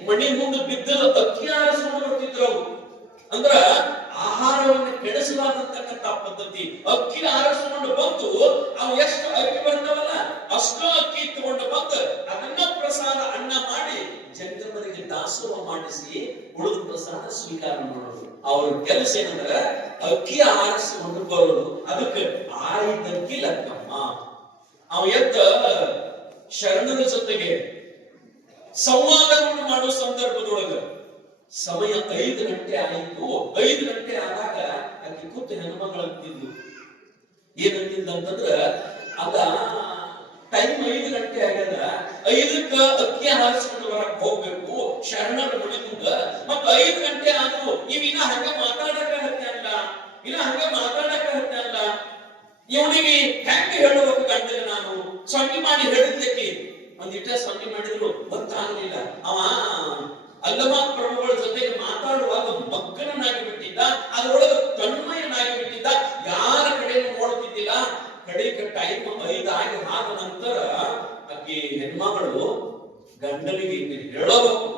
ಮನಿ ಮುಂದೆ ಬಿದ್ದದ ಅಕ್ಕಿ ಆರಿಸ್ಕೊಂಡು ಬರ್ತಿದ್ರು ಅವರು ಅಂದ್ರ ಆಹಾರವನ್ನು ಕೆಡಿಸಲಾದಂತಕ್ಕಂಥ ಪದ್ಧತಿ ಅಕ್ಕಿ ಆರಿಸ್ಕೊಂಡು ಬಂದು ಅವು ಎಷ್ಟು ಅಕ್ಕಿ ಬರ್ತಾವಲ್ಲ ಅಷ್ಟು ಅಕ್ಕಿ ತಗೊಂಡು ಬಂದು ಅದನ್ನ ಪ್ರಸಾದ ಅನ್ನ ಮಾಡಿ ಜಂಗಮರಿಗೆ ದಾಸೋಹ ಮಾಡಿಸಿ ಉಳಿದ ಪ್ರಸಾದ ಸ್ವೀಕಾರ ಮಾಡೋದು ಅವ್ರ ಕೆಲಸ ಏನಂದ್ರ ಅಕ್ಕಿ ಆರಿಸಿಕೊಂಡು ಬರೋದು ಅದಕ್ಕೆ ಆಯ್ದಕ್ಕಿ ಲಕ್ಕಮ್ಮ ಅವ ಎದ್ದ ಶರಣರ ಜೊತೆಗೆ ಸಂವಾದವನ್ನು ಮಾಡುವ ಸಂದರ್ಭದೊಳಗ ಸಮಯ 5 ಗಂಟೆ ಆಯಿತು 5 ಗಂಟೆ ಆದಾಗ ಅಕ್ಕಿ ಕೂತು ಹೆಣ್ಮಗಳು ಅಂತಿದ್ದು ಏನಂತಿದ್ದ ಅಂತಂದ್ರ ಅದ ಟೈಮ್ 5 ಗಂಟೆ ಆಗ್ಯದ 5ಕ್ಕ ಅಕ್ಕಿ ಹಾರಿಸ್ಕೊಂಡು ಬರಕ್ ಹೋಗ್ಬೇಕು ಶರಣರ ಮನೆ ಮುಂದ ಮತ್ತ 5 ಗಂಟೆ ಆದ್ರೂ ಇನ್ನ ಹಂಗ ಮಾತಾಡಕ ಹತ್ತಲ್ಲ ಇವನಿಗೆ ಹೆಂಗ ಹೇಳುವಾಗ ಗಂಟೆ ನಾನು ಸೊನ್ನೆ ಮಾಡಿ ಹೇಳಿದ್ದಕ್ಕೆ ಒಂದಿಟ್ಟ ಸೊನ್ನೆ ಮಾಡಿದ್ರು ಗೊತ್ತಾಗಲಿಲ್ಲ ಅವ ಅಲ್ಲಮ ಪ್ರಭುಗಳ ಜೊತೆಗೆ ಮಾತಾಡುವಾಗ ಮಕ್ಕಳನ್ನಾಗಿ ಬಿಟ್ಟಿದ್ದ ಅದರೊಳಗೆ ತನ್ಮಯನಾಗಿ ಬಿಟ್ಟಿದ್ದ ಯಾರ ಕಡೆಯನ್ನು ನೋಡುತ್ತಿದ್ದಿಲ್ಲ ಕಡೆಗೆ ಟೈಮ್ 5 ಆಗಿ ಆದ ನಂತರ ಆಕೆ ಹೆಣ್ಮಗಳು ಗಂಡನಿಗೆ ಹೇಳಬೇಕು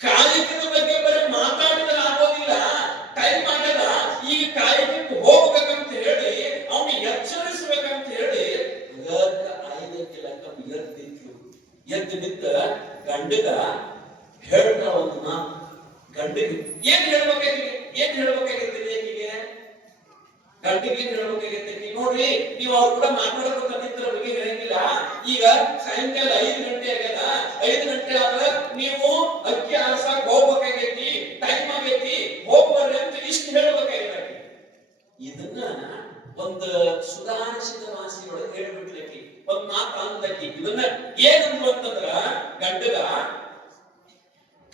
ಕಾಯಕದ ಬಗ್ಗೆ ಬರೀ ಮಾತಾಡಿದ್ರೆ ಆಗೋದಿಲ್ಲ ಟೈಮ್ ಆಗ್ಯದ ಈಗ ಕಾಯಕಕ್ಕೆ ಹೋಗ್ಬೇಕಂತ ಹೇಳಿ ಅವನಿಗೆ ಎಚ್ಚರಿಸಬೇಕಂತ ಹೇಳಿ 5 ಲಕ್ಕ ಎದ್ದು ನಿಂತ ಗಂಡಗ ಹೇಳ್ತಾ ಒಂದು ಮಾತು ಗಂಡಿಗೆ ಏನ್ ಹೇಳ್ಬೇಕಾಗಿರ್ತೀರಿ ಆಕೆಗೆ ಗಂಡಿಗೆ ಏನ್ ಹೇಳ್ಬೇಕಾಗಿರ್ತೀರಿ ನೋಡ್ರಿ ನೀವು ಅವ್ರು ಕೂಡ ಮಾತಾಡಬೇಕಂತಿದ್ರ ಬಗ್ಗೆ ಹೇಳಂಗಿಲ್ಲ ಈಗ ಸಾಯಂಕಾಲ 5 ಗಂಟೆ ಆಗ್ಯದ 5 ಗಂಟೆ ಆದ್ರೆ ನೀವು ಅಕ್ಕಿ ಆರ್ಸಕ್ ಹೋಗ್ಬೇಕಾಗೈತಿ ಟೈಮ್ ಆಗೈತಿ ಹೋಗ್ಬರ್ರಿ ಅಂತ ಇಷ್ಟು ಹೇಳ್ಬೇಕಾಗಿರ್ತೀರಿ ಇದನ್ನ ಒಂದು ಸುಧಾರಿಸಿದ ಭಾಷೆಯೊಳಗೆ ಹೇಳ್ಬಿಟ್ಲಕ್ಕಿ ಒಂದ್ ಮಾತು ಅಂದಕ್ಕಿ ಇದನ್ನ ಏನಂದ್ರು ಅಂತಂದ್ರ ಗಂಡಗ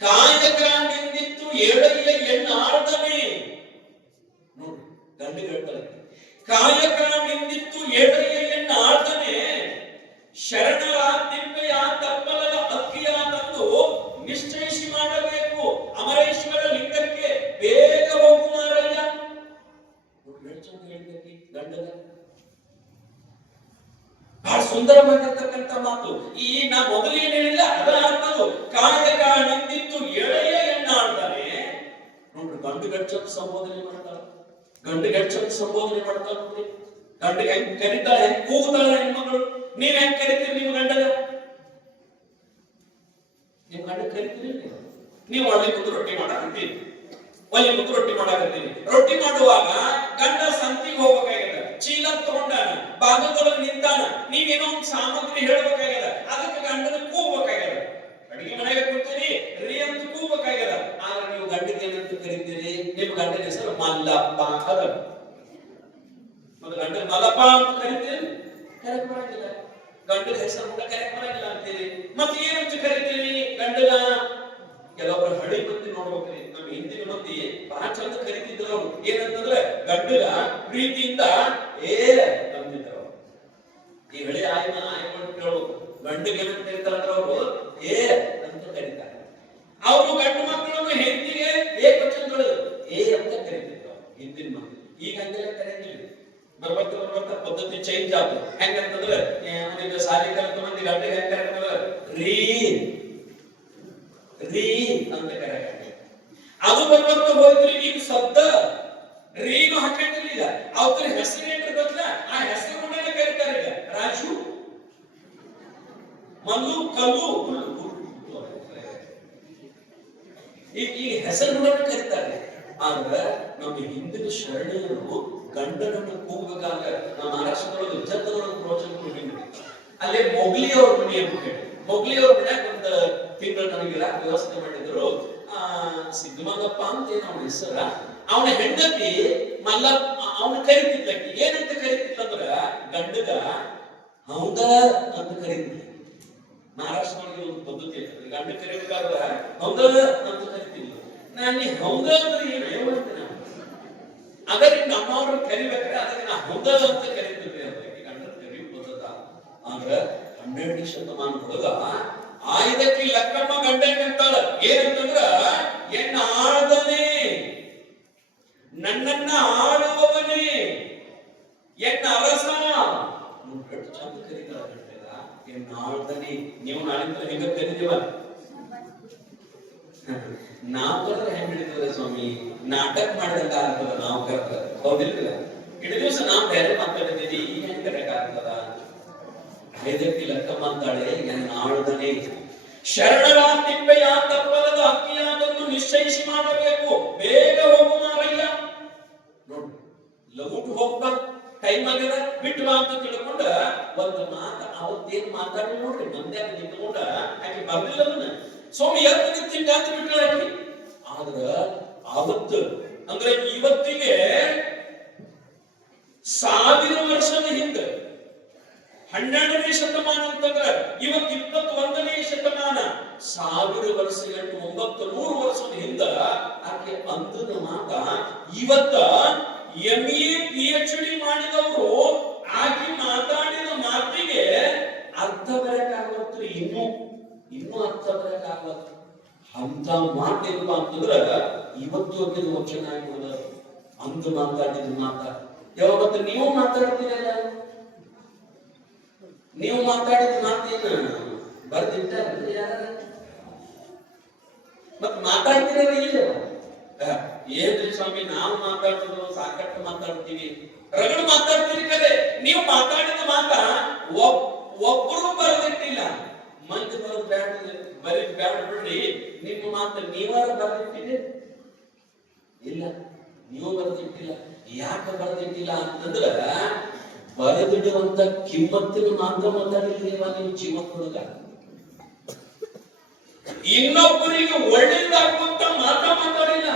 ಕಾಯಕ ನಿಂದಿತ್ತು ಏಳಯ್ಯ ಎಣ್ಣಾಡ್ದನೆ ನೋಡಿ ಗಂಡು ಹೇಳ್ತಾರೆ ಕಾಯಕ ನಿಂದಿತ್ತು ಏಳಯ್ಯ ಎಣ್ಣಾಡ್ದನೆ ಶರಣರ ತಿಪ್ಪೆಯ ತಪ್ಪಲದ ಅಕ್ಕಿಯ ತಂದು ನಿಶ್ಚಯಿಸಿ ಮಾಡಬೇಕು ಅಮರೇಶ್ವರ ಲಿಂಗಕ್ಕೆ ಬೇಗ ಹೋಗು ಮಾರಯ್ಯ ಹೇಳ್ಬೇಕಿ ಗಂಡಗ ಬಹಳ ಸುಂದರವಾಗಿರ್ತಕ್ಕಂಥ ಮಾತು ಈ ನಾ ಮೊದಲು ಏನ್ ಹೇಳಿಲ್ಲ ಅದರ ಅರ್ಥವು ಕಾಯಕ ನಿಂದಿತ್ತು ಎಳೆಯ ಎಣ್ಣಾಡ್ತಾನೆ ನೋಡ್ರಿ ಗಂಡು ಸಂಬೋಧನೆ ಮಾಡ್ತಾರ ನೋಡ್ರಿ ಗಂಡಿಗೆ ಹೆಂಗ್ ಕರಿತಾಳೆ ಹೆಂಗ್ ಕೂಗ್ತಾಳೆ ಹೆಣ್ಮಗಳು ನೀವ್ ಹೆಂಗ್ ಕರಿತೀರಿ ನೀವು ಗಂಡಗ ನಿಮ್ ಗಂಡ ಕರಿತೀರಿ ನೀವು ಒಳ್ಳೆ ಕುಂದು ರೊಟ್ಟಿ ಮಾಡಾಕಂತೀರಿ ಒಲಿ ಮುತ್ತು ರೊಟ್ಟಿ ಮಾಡಾಕತ್ತೀನಿ. ರೊಟ್ಟಿ ಮಾಡುವಾಗ ಗಂಡ ಸಂತಿಗೆ ಹೋಗ್ಬೇಕಾಗ್ಯದ, ಚೀಲ ತಗೊಂಡಾನ, ಬಾಗಲದೊಳಗೆ ನಿಂತಾನ, ನೀವೇನೋ ಒಂದು ಸಾಮಗ್ರಿ ಹೇಳ್ಬೇಕಾಗ್ಯದ, ಅದಕ್ಕೆ ಗಂಡನ ಕೂಗ್ಬೇಕಾಗ್ಯದ. ಅಡಿಗೆ ಮನೆಗೆ ಕೂತೀರಿ ರೀ ಅಂತ ಕೂಗ್ಬೇಕಾಗ್ಯದ. ಆದ್ರೆ ನೀವು ಗಂಡಗೆ ಏನಂತ ಕರಿತೀರಿ? ನಿಮ್ಮ ಗಂಡನ ಹೆಸರು ಮಲ್ಲಪ್ಪ ಅದ. ಮತ್ತೆ ಗಂಡನ ಮಲ್ಲಪ್ಪ ಅಂತ ಕರಿತೀರಿ? ಕರೆಕ್ಟ್ ಬರಂಗಿಲ್ಲ. ಗಂಡನ ಹೆಸರು ಕೂಡ ಕರೆಕ್ಟ್ ಬರಂಗಿಲ್ಲ ಅಂತೀರಿ. ಮತ್ತೆ ಏನಂತ ಕರಿತೀರಿ ಗಂಡನ? ಕೆಲವೊಬ್ರು ಹಳಿ ಮಂದಿ ನೋಡ್ಬೇಕ್ರಿ, ನಮ್ಮ ಹಿಂದಿನ ಮಂದಿ ಬಹಳ ಚಂದ ಕರಿತಿದ್ರು. ಅವ್ರು ಏನಂತಂದ್ರೆ ಗಂಡಗ ಪ್ರೀತಿಯಿಂದ ಅಂತಿದ್ರು. ಈ ಹಳಿ ಆಯ್ಕೊಂಡು ಕೇಳ್ಬೇಕು, ಗಂಡಗೆ ಏನಂತ ಕರೀತಾರಂದ್ರೆ ಅವರು ಅಂತ ಕರೀತಾರೆ. ಅವರು ಗಂಡು ಮಕ್ಕಳನ್ನು ಹೆಂಡತಿಗೆ ಏಕವಚನಗಳು ಅಂತ ಕರೀತಿದ್ರು ಹಿಂದಿನ ಮಂದಿ. ಈಗ ಹಂಗೆಲ್ಲ ಕರೆಯಂಗಿಲ್ಲ. ಬರ್ಬರ್ತಾ ಪದ್ಧತಿ ಚೇಂಜ್ ಆಯ್ತು. ಹೆಂಗಂತಂದ್ರೆ ಅವನಿಗೆ ಸಾಲಿ ಕಲಿತ ಮಂದಿ ಗಂಡಗೆ ಹೆಂಗ್ ಕರೀತಾರೆ? ರೀ ಅಂತ ಕರೆಯ. ಅದು ಬರ್ಬರ್ತಾ ಹೋಯ್ತ್ರಿ. ಈಗ ಶಬ್ದ ರೀನು ಹಾಕಂಗಿಲ್ಲ. ಈಗ ಅವ್ರ ಹೆಸರು ಏನ್ರಿ ಗೊತ್ತಿಲ್ಲ, ಆ ಹೆಸರು ಮುಂದೆ ಕರೀತಾರೆ. ಈಗ ರಾಜು, ಮಲ್ಲು, ಕಲ್ಲು, ಈ ಹೆಸರು ಮುಂದೆ ಕರೀತಾರೆ. ಆದ್ರೆ ನಮ್ಮ ಹಿಂದಿನ ಶರಣೆಯರು ಗಂಡನನ್ನು ಕೂಗಬೇಕಾಗ ನಮ್ಮ ಮಹಾರಾಷ್ಟ್ರದೊಳಗೆ ವಿಜಯದೊಳಗೆ ಪ್ರೋತ್ಸಾಹ ಕೊಟ್ಟಿದ್ವಿ. ಅಲ್ಲೇ ಮೊಗ್ಲಿ ಅವ್ರ ಮನೆ ಅಂತ ಹೇಳಿ, ಮೊಗ್ಲಿ ಅವ್ರ ಮನ್ಯಾಗ ಒಂದು ತಿಂಗಳು ನನಗೆ ವ್ಯವಸ್ಥೆ ಮಾಡಿದ್ರು. ಸಿದ್ದಮಂಗಪ್ಪ ಅಂತ ಏನ ಅವನ ಹೆಸರ. ಅವನ ಹೆಂಡತಿ ಮಲ್ಲಪ್ಪ ಅವನ ಕರಿತಿದ್ಲಕ್ಕಿ. ಏನಂತ ಕರಿತಿದ್ಲಂದ್ರ ಗಂಡಗ ಹೌದ ಅಂತ ಕರಿತಿದ್ಲ. ಮಹಾರಾಷ್ಟ್ರದೊಳಗೆ ಒಂದು ಪದ್ಧತಿ ಇರ್ತದೆ, ಗಂಡ ಕರಿಬೇಕಾದ್ರೆ ಹೌದ ಅಂತ ಕರಿತಿದ್ಲು. ನಾನು ಹೌದ ಅಂದ್ರೆ ಏನು ಹೇಳ್ತೇನೆ. ಅದಕ್ಕೆ ನಮ್ಮವ್ರನ್ನ ಕರಿಬೇಕಾದ್ರೆ ಅದಕ್ಕೆ ನಾ ಹೌದ ಅಂತ ಕರಿತಿದ್ವಿ ಅಂತ ಗಂಡ ಕರಿ ಪದ್ಧತ. ಆದ್ರ 12ನೇ ಶತಮಾನದೊಳಗ ಆಯ್ದಕ್ಕೆ ಲಕ್ಕಮ್ಮ ಗಂಡ ಏನಂತಾಳ? ಏನಂತಂದ್ರ ಎನ್ನ ಆಳ್ದನೆ, ನನ್ನನ್ನ ಆಳುವವನೇ, ಎನ್ನ ಅರಸ. ಚಂದ ಕರೀತಾಳ ಗಂಡ. ಎನ್ನ ಆಳ್ದನೆ. ನೀವು ನಾಳಿಂದ ಹೆಂಗ ಕರಿತೀವ? ನಾವ್ ಕರೆದ್ರೆ ಹೆಂಗ್ ಹಿಡಿತದ ಸ್ವಾಮಿ? ನಾಟಕ ಮಾಡಿದಂಗ ಆಗ್ತದ. ನಾವ್ ಕರೆದ್ರೆ ಹೌದಿಲ್ಲ? ಇಡೀ ದಿವಸ ನಾವ್ ಬೇರೆ ಮಾತಾಡಿದ್ದೀವಿ, ಈಗ ಹೆಂಗ್ ಕರೆಯಕ್ಕಾಗ್ತದ? ಐದಕ್ಕೆ ಲಕ್ಕಮ್ಮ ಅಂತಾಳೆ ಎನ್ನ ಆಳ್ದನೆ. ಶರಣರ ತಿಪ್ಪೆಯ ತಪ್ಪಲದ ಅಕ್ಕಿಯಾದನ್ನು ನಿಶ್ಚಯಿಸಿ ಮಾಡಬೇಕು. ಬೇಗ ಹೋಗು ಮಾರಯ್ಯ. ನೋಡಿ, ಲಘುಟ್ ಹೋಗ್ಬಾ, ಟೈಮ್ ಆಗ್ಯದ, ಬಿಟ್ಟು ಬಾ ಅಂತ ತಿಳ್ಕೊಂಡ ಒಂದು ಮಾತ ಅವತ್ತೇನ್ ಮಾತಾಡಿ ನೋಡ್ರಿ. ಮಂದ್ಯಾಗ ನಿಂತ್ಕೊಂಡ ಆಕೆ ಬರ್ಲಿಲ್ಲ ಅದನ್ನ ಸ್ವಾಮಿ ಎದ್ದು ನಿಂತಿಂಗ ಅಂತ ಬಿಟ್ಟಾಕಿ. ಆದ್ರ ಅವತ್ತು ಅಂದ್ರೆ ಇವತ್ತಿಗೆ 1000 ವರ್ಷದ ಹಿಂದೆ 12ನೇ ಶತಮಾನ ಅಂತಂದ್ರ ಇವತ್ತು 21ನೇ ಶತಮಾನ. 1000 ವರ್ಷ 900 ವರ್ಷದ ಹಿಂದ ಆಕೆ ಅಂದದ ಮಾತ ಇವತ್ತ MA PhD ಮಾಡಿದವರು ಆಕೆ ಮಾತಾಡಿದ ಮಾತಿಗೆ ಅರ್ಥ ಬರಕಾಗತ್ರಿ. ಇನ್ನೂ ಅರ್ಥ ಬರಕಾಗತ್ತ. ಅಂತ ಮಾತೇನಪ್ಪ ಅಂತಂದ್ರ ಇವತ್ತು ಅಕ್ಕಿದ ವಚನ ಆಗಿರೋದ. ಅಂದು ಮಾತಾಡಿದ ಮಾತ ಯಾವಾಗ ನೀವು ಮಾತಾಡ್ತೀರಲ್ಲ, ನೀವು ಮಾತಾಡಿದ ಮಾತೇನ ಬರ್ದಿಟ್ಟಾರ ಯಾರ? ಮತ್ ಮಾತಾಡ್ತೀರ ಇಲ್ಲ? ಏನ್ರಿ ಸ್ವಾಮಿ ನಾವು ಮಾತಾಡ್ತಿದ್ರು ಸಾಕಷ್ಟು ಮಾತಾಡ್ತೀವಿ, ರಗಡು ಮಾತಾಡ್ತೀರಿ. ಕರೆ ನೀವು ಮಾತಾಡಿದ ಮಾತ ಒಬ್ಬರು ಬರೆದಿಟ್ಟಿಲ್ಲ. ಮಂದಿ ಬರೋದು ಬರೀದ್ ಬ್ಯಾಡ ಬಿಡ್ರಿ. ನಿಮ್ಮ ಮಾತು ನೀವಾರ ಬರೆದಿಟ್ಟಿದೆ ಇಲ್ಲ? ನೀವು ಬರೆದಿಟ್ಟಿಲ್ಲ. ಯಾಕೆ ಬರೆದಿಟ್ಟಿಲ್ಲ ಅಂತಂದ್ರ ಬರೆದಿಡುವಂತ ಕಿಮ್ಮತ್ತಿನ ಮಾತ್ರ ಮಾತಾಡಿದ್ದೀವ ನೀವು ಜೀವನದೊಳಗ. ಇನ್ನೊಬ್ಬರಿಗೆ ಒಳ್ಳೇದಾಗುವಂತ ಮಾತಾಡಿಲ್ಲ.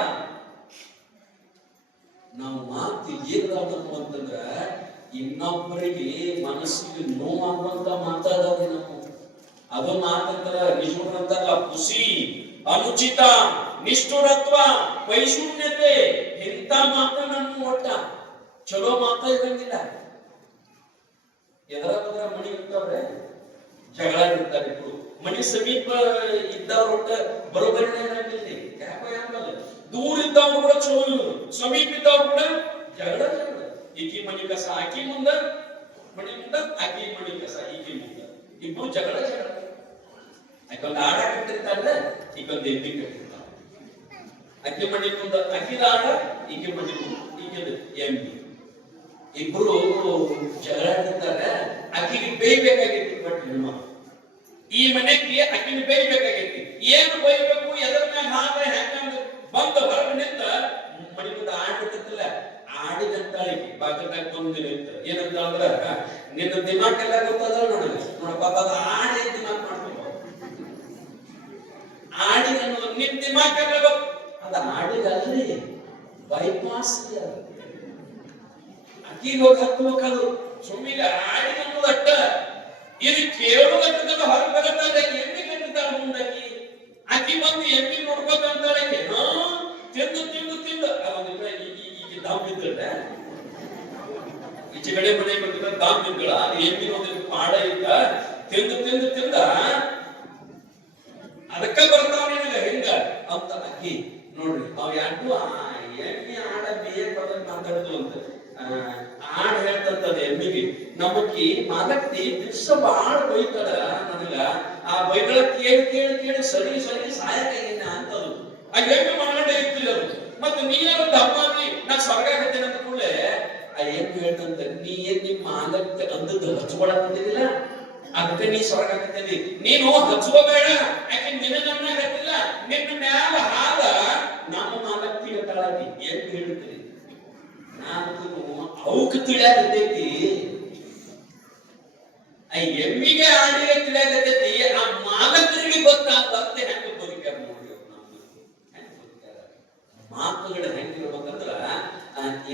ನಾವು ಮಾತು ಏನಾಗಬೇಕು ಅಂತಂದ್ರ ಇನ್ನೊಬ್ಬರಿಗೆ ಮನಸ್ಸಿಗೆ ನೋವಾಗುವಂತ ಮಾತಾಡೋದು ನಾವು. ಅದು ಮಾತಂತರ ನಿಜವಂತಾರಲ್ಲ, ಖುಷಿ, ಅನುಚಿತ, ನಿಷ್ಠುರತ್ವ, ವೈಶೂನ್ಯತೆ, ಇಂಥ ಮಾತ ನಮ್ಮ ಒಟ್ಟ ಚಲೋ ಮಾತ ಇರಂಗಿಲ್ಲ. ಎದರ ಮಣಿ ಇರ್ತಾವ್ರೆ, ಜಗಳ ಇರ್ತಾರೆ. ಇಬ್ರು ಮಣಿ ಸಮೀಪ ಇದ್ದವ್ರ ಒಟ್ಟ ಬರೋಬರಿನೇ ಇರಂಗಿಲ್ಲ. ದೂರ ಇದ್ದವ್ರು ಕೂಡ ಚಲೋ, ಸಮೀಪ ಇದ್ದವ್ರು ಕೂಡ ಜಗಳ. ಈಕಿ ಮಣಿ ಕಸ ಆಕಿ ಮುಂದ, ಮಣಿ ಮುಂದ ಆಕಿ ಮಣಿ ಕಸ ಈಕಿ ಮುಂದ, ಇಬ್ರು ಜಗಳ. ಆಕೊಂದು ಆಡ ಕಟ್ಟಿರ್ತಾರಲ್ಲ, ಈಗೊಂದು ಎಮ್ಮಿ ಕಟ್ಟಿರ್ತಾರ. ಅಕ್ಕಿ ಮಣಿ ಮುಂದ ಅಕ್ಕಿದ ಆಡ, ಈಕೆ ಮಣಿ ಮುಂದ ಈಕೆದು ಎಮ್ಮಿ. ಇಬ್ರು ಜಗಳ ಆಡಿರ್ತಾರೆ. ಅಕ್ಕಿಗೆ ಬೇಯ್ಬೇಕಾಗೈತಿ. ಬಟ್ ಈ ಮನೆಗೆ ಅಕ್ಕಿನ ಬೇಯ್ಬೇಕಾಗೈತಿ. ಏನು ಬೈಬೇಕು, ಎದರ ಮ್ಯಾಗ ಹಾಕ ಹೆಂಗ ಬಂದ ಹೊರಗೆ ನಿಂತ ಪಾಕಿಸ್ತಾನ ಬಂದಿನ ಏನಂತ ಅಂದ್ರ ನಿನ್ನ ದಿಮಾಕ್ ಎಲ್ಲ ಗೊತ್ತದ ನನಗೆ ನೋಡಪ್ಪ ಅದ ಆಡಿ ದಿಮಾಕ್ ಮಾಡ್ಕೊಂಡು ಆಡಿ ಅನ್ನೋದು ನಿನ್ ದಿಮಾಕ್ ಎಲ್ಲ ಗೊತ್ತ ಅದ ಆಡಿಗಲ್ರಿ ಬೈಪಾಸ್ ಅಕ್ಕಿ ಹೋಗಿ ಹತ್ತಬೇಕದು ಸುಮ್ಮಿಗೆ ಆಡಿ ಅನ್ನೋದು ಅಟ್ಟ ಇದು ಕೇಳುವುದಕ್ಕ ಹೊರ ಬರುತ್ತದೆ ಎಮ್ಮಿ ಕಟ್ಟಿದ್ದಾಳ ಮುಂದಾಕಿ ಆಕಿ ಬಂದು ಎಮ್ಮಿ ನೋಡ್ಬೇಕಂತಾಳೆ ತಿಂದು ತಿಂದು ತಿಂದು ಈಗ ದಾಮ್ ಬಿದ್ದಳ ಈಚೆ ಕಡೆ ಮನೆ ಬಂದಿದ್ದ ದಾಮ್ ಬಿದ್ದಳ ಅದು ಎಮ್ಮಿ ಒಂದು ಪಾಡ ಇದ್ದ ತಿಂದು ತಿಂದು ತಿಂದ ಅದಕ್ಕ ಬರ್ತಾವ ನಿನಗ ಹಿಂಗ ಅಂತ ಅಕ್ಕಿ ನೋಡ್ರಿ ಅವ್ ಯಾಕು ಎಮ್ಮಿ ಆಡ ಬೇರೆ ಬದಲ್ ಮಾತಾಡುದು ಅಂತ ಆಡ್ ಹೇಳ್ತದ ಎಮ್ಮಿಗೆ ನಮ್ಮಕ್ಕಿ ಮಾಲಕ್ತಿ ದಿವ್ಸ ಬಾಳ ಬೈತಾಳ ನನಗ ಆ ಬೈಗಳ ಕೇಳಿ ಕೇಳಿ ಕೇಳಿ ಸರಿ ಸರಿ ಸಾಯಕೈನ ಅಂತದು ಆ ಎಮ್ಮಿ ಮಾಡೇ ಇತ್ತು ಅದು ಮತ್ತೆ ನೀನು ದಮ್ಮಾಗಿ ನಾ ಸ್ವರ್ಗಾಗತ್ತೇನೆ ಅಂತ ಕೂಡಲೇ ಆ ಎಮ್ಮಿ ಹೇಳ್ತಂತ ನೀ ಏನ್ ನಿಮ್ಮ ಮಾಲಕ್ತಿ ಅಂದದ್ದು ಹಚ್ಕೊಳಕ್ ಬಂದಿದ್ದಿಲ್ಲ ಅದಕ್ಕೆ ನೀ ಸ್ವರ್ಗ ಆಗತ್ತೇನಿ ನೀನು ಹಚ್ಕೋಬೇಡ ಯಾಕೆ ನಿನ್ನ ಹತ್ತಿಲ್ಲ ನಿನ್ನ ಮ್ಯಾಲ ಹಾದ ನಮ್ಮ ಮಾಲಕ್ತಿ ಹೇಳ್ತಾಳಿ ಏನ್ ಹೇಳ್ತೀರಿ ನಾನು ಅವಕ್ಕೆ ತಿಳಿಯಾಗತೈತಿ ಆ ಎಮ್ಮಿಗೆ ಆಡಿಗೆ ತಿಳಿಯಾಗತೈತಿ ಆ ಮಾಲಕರಿಗೆ ಗೊತ್ತಾಗ್ತಂತ ಹೆಂಗ ಬದುಕ್ಯಾರ ನೋಡಿ ಮಾತುಗಳು ಹೆಂಗಿರ್ಬೇಕಂದ್ರ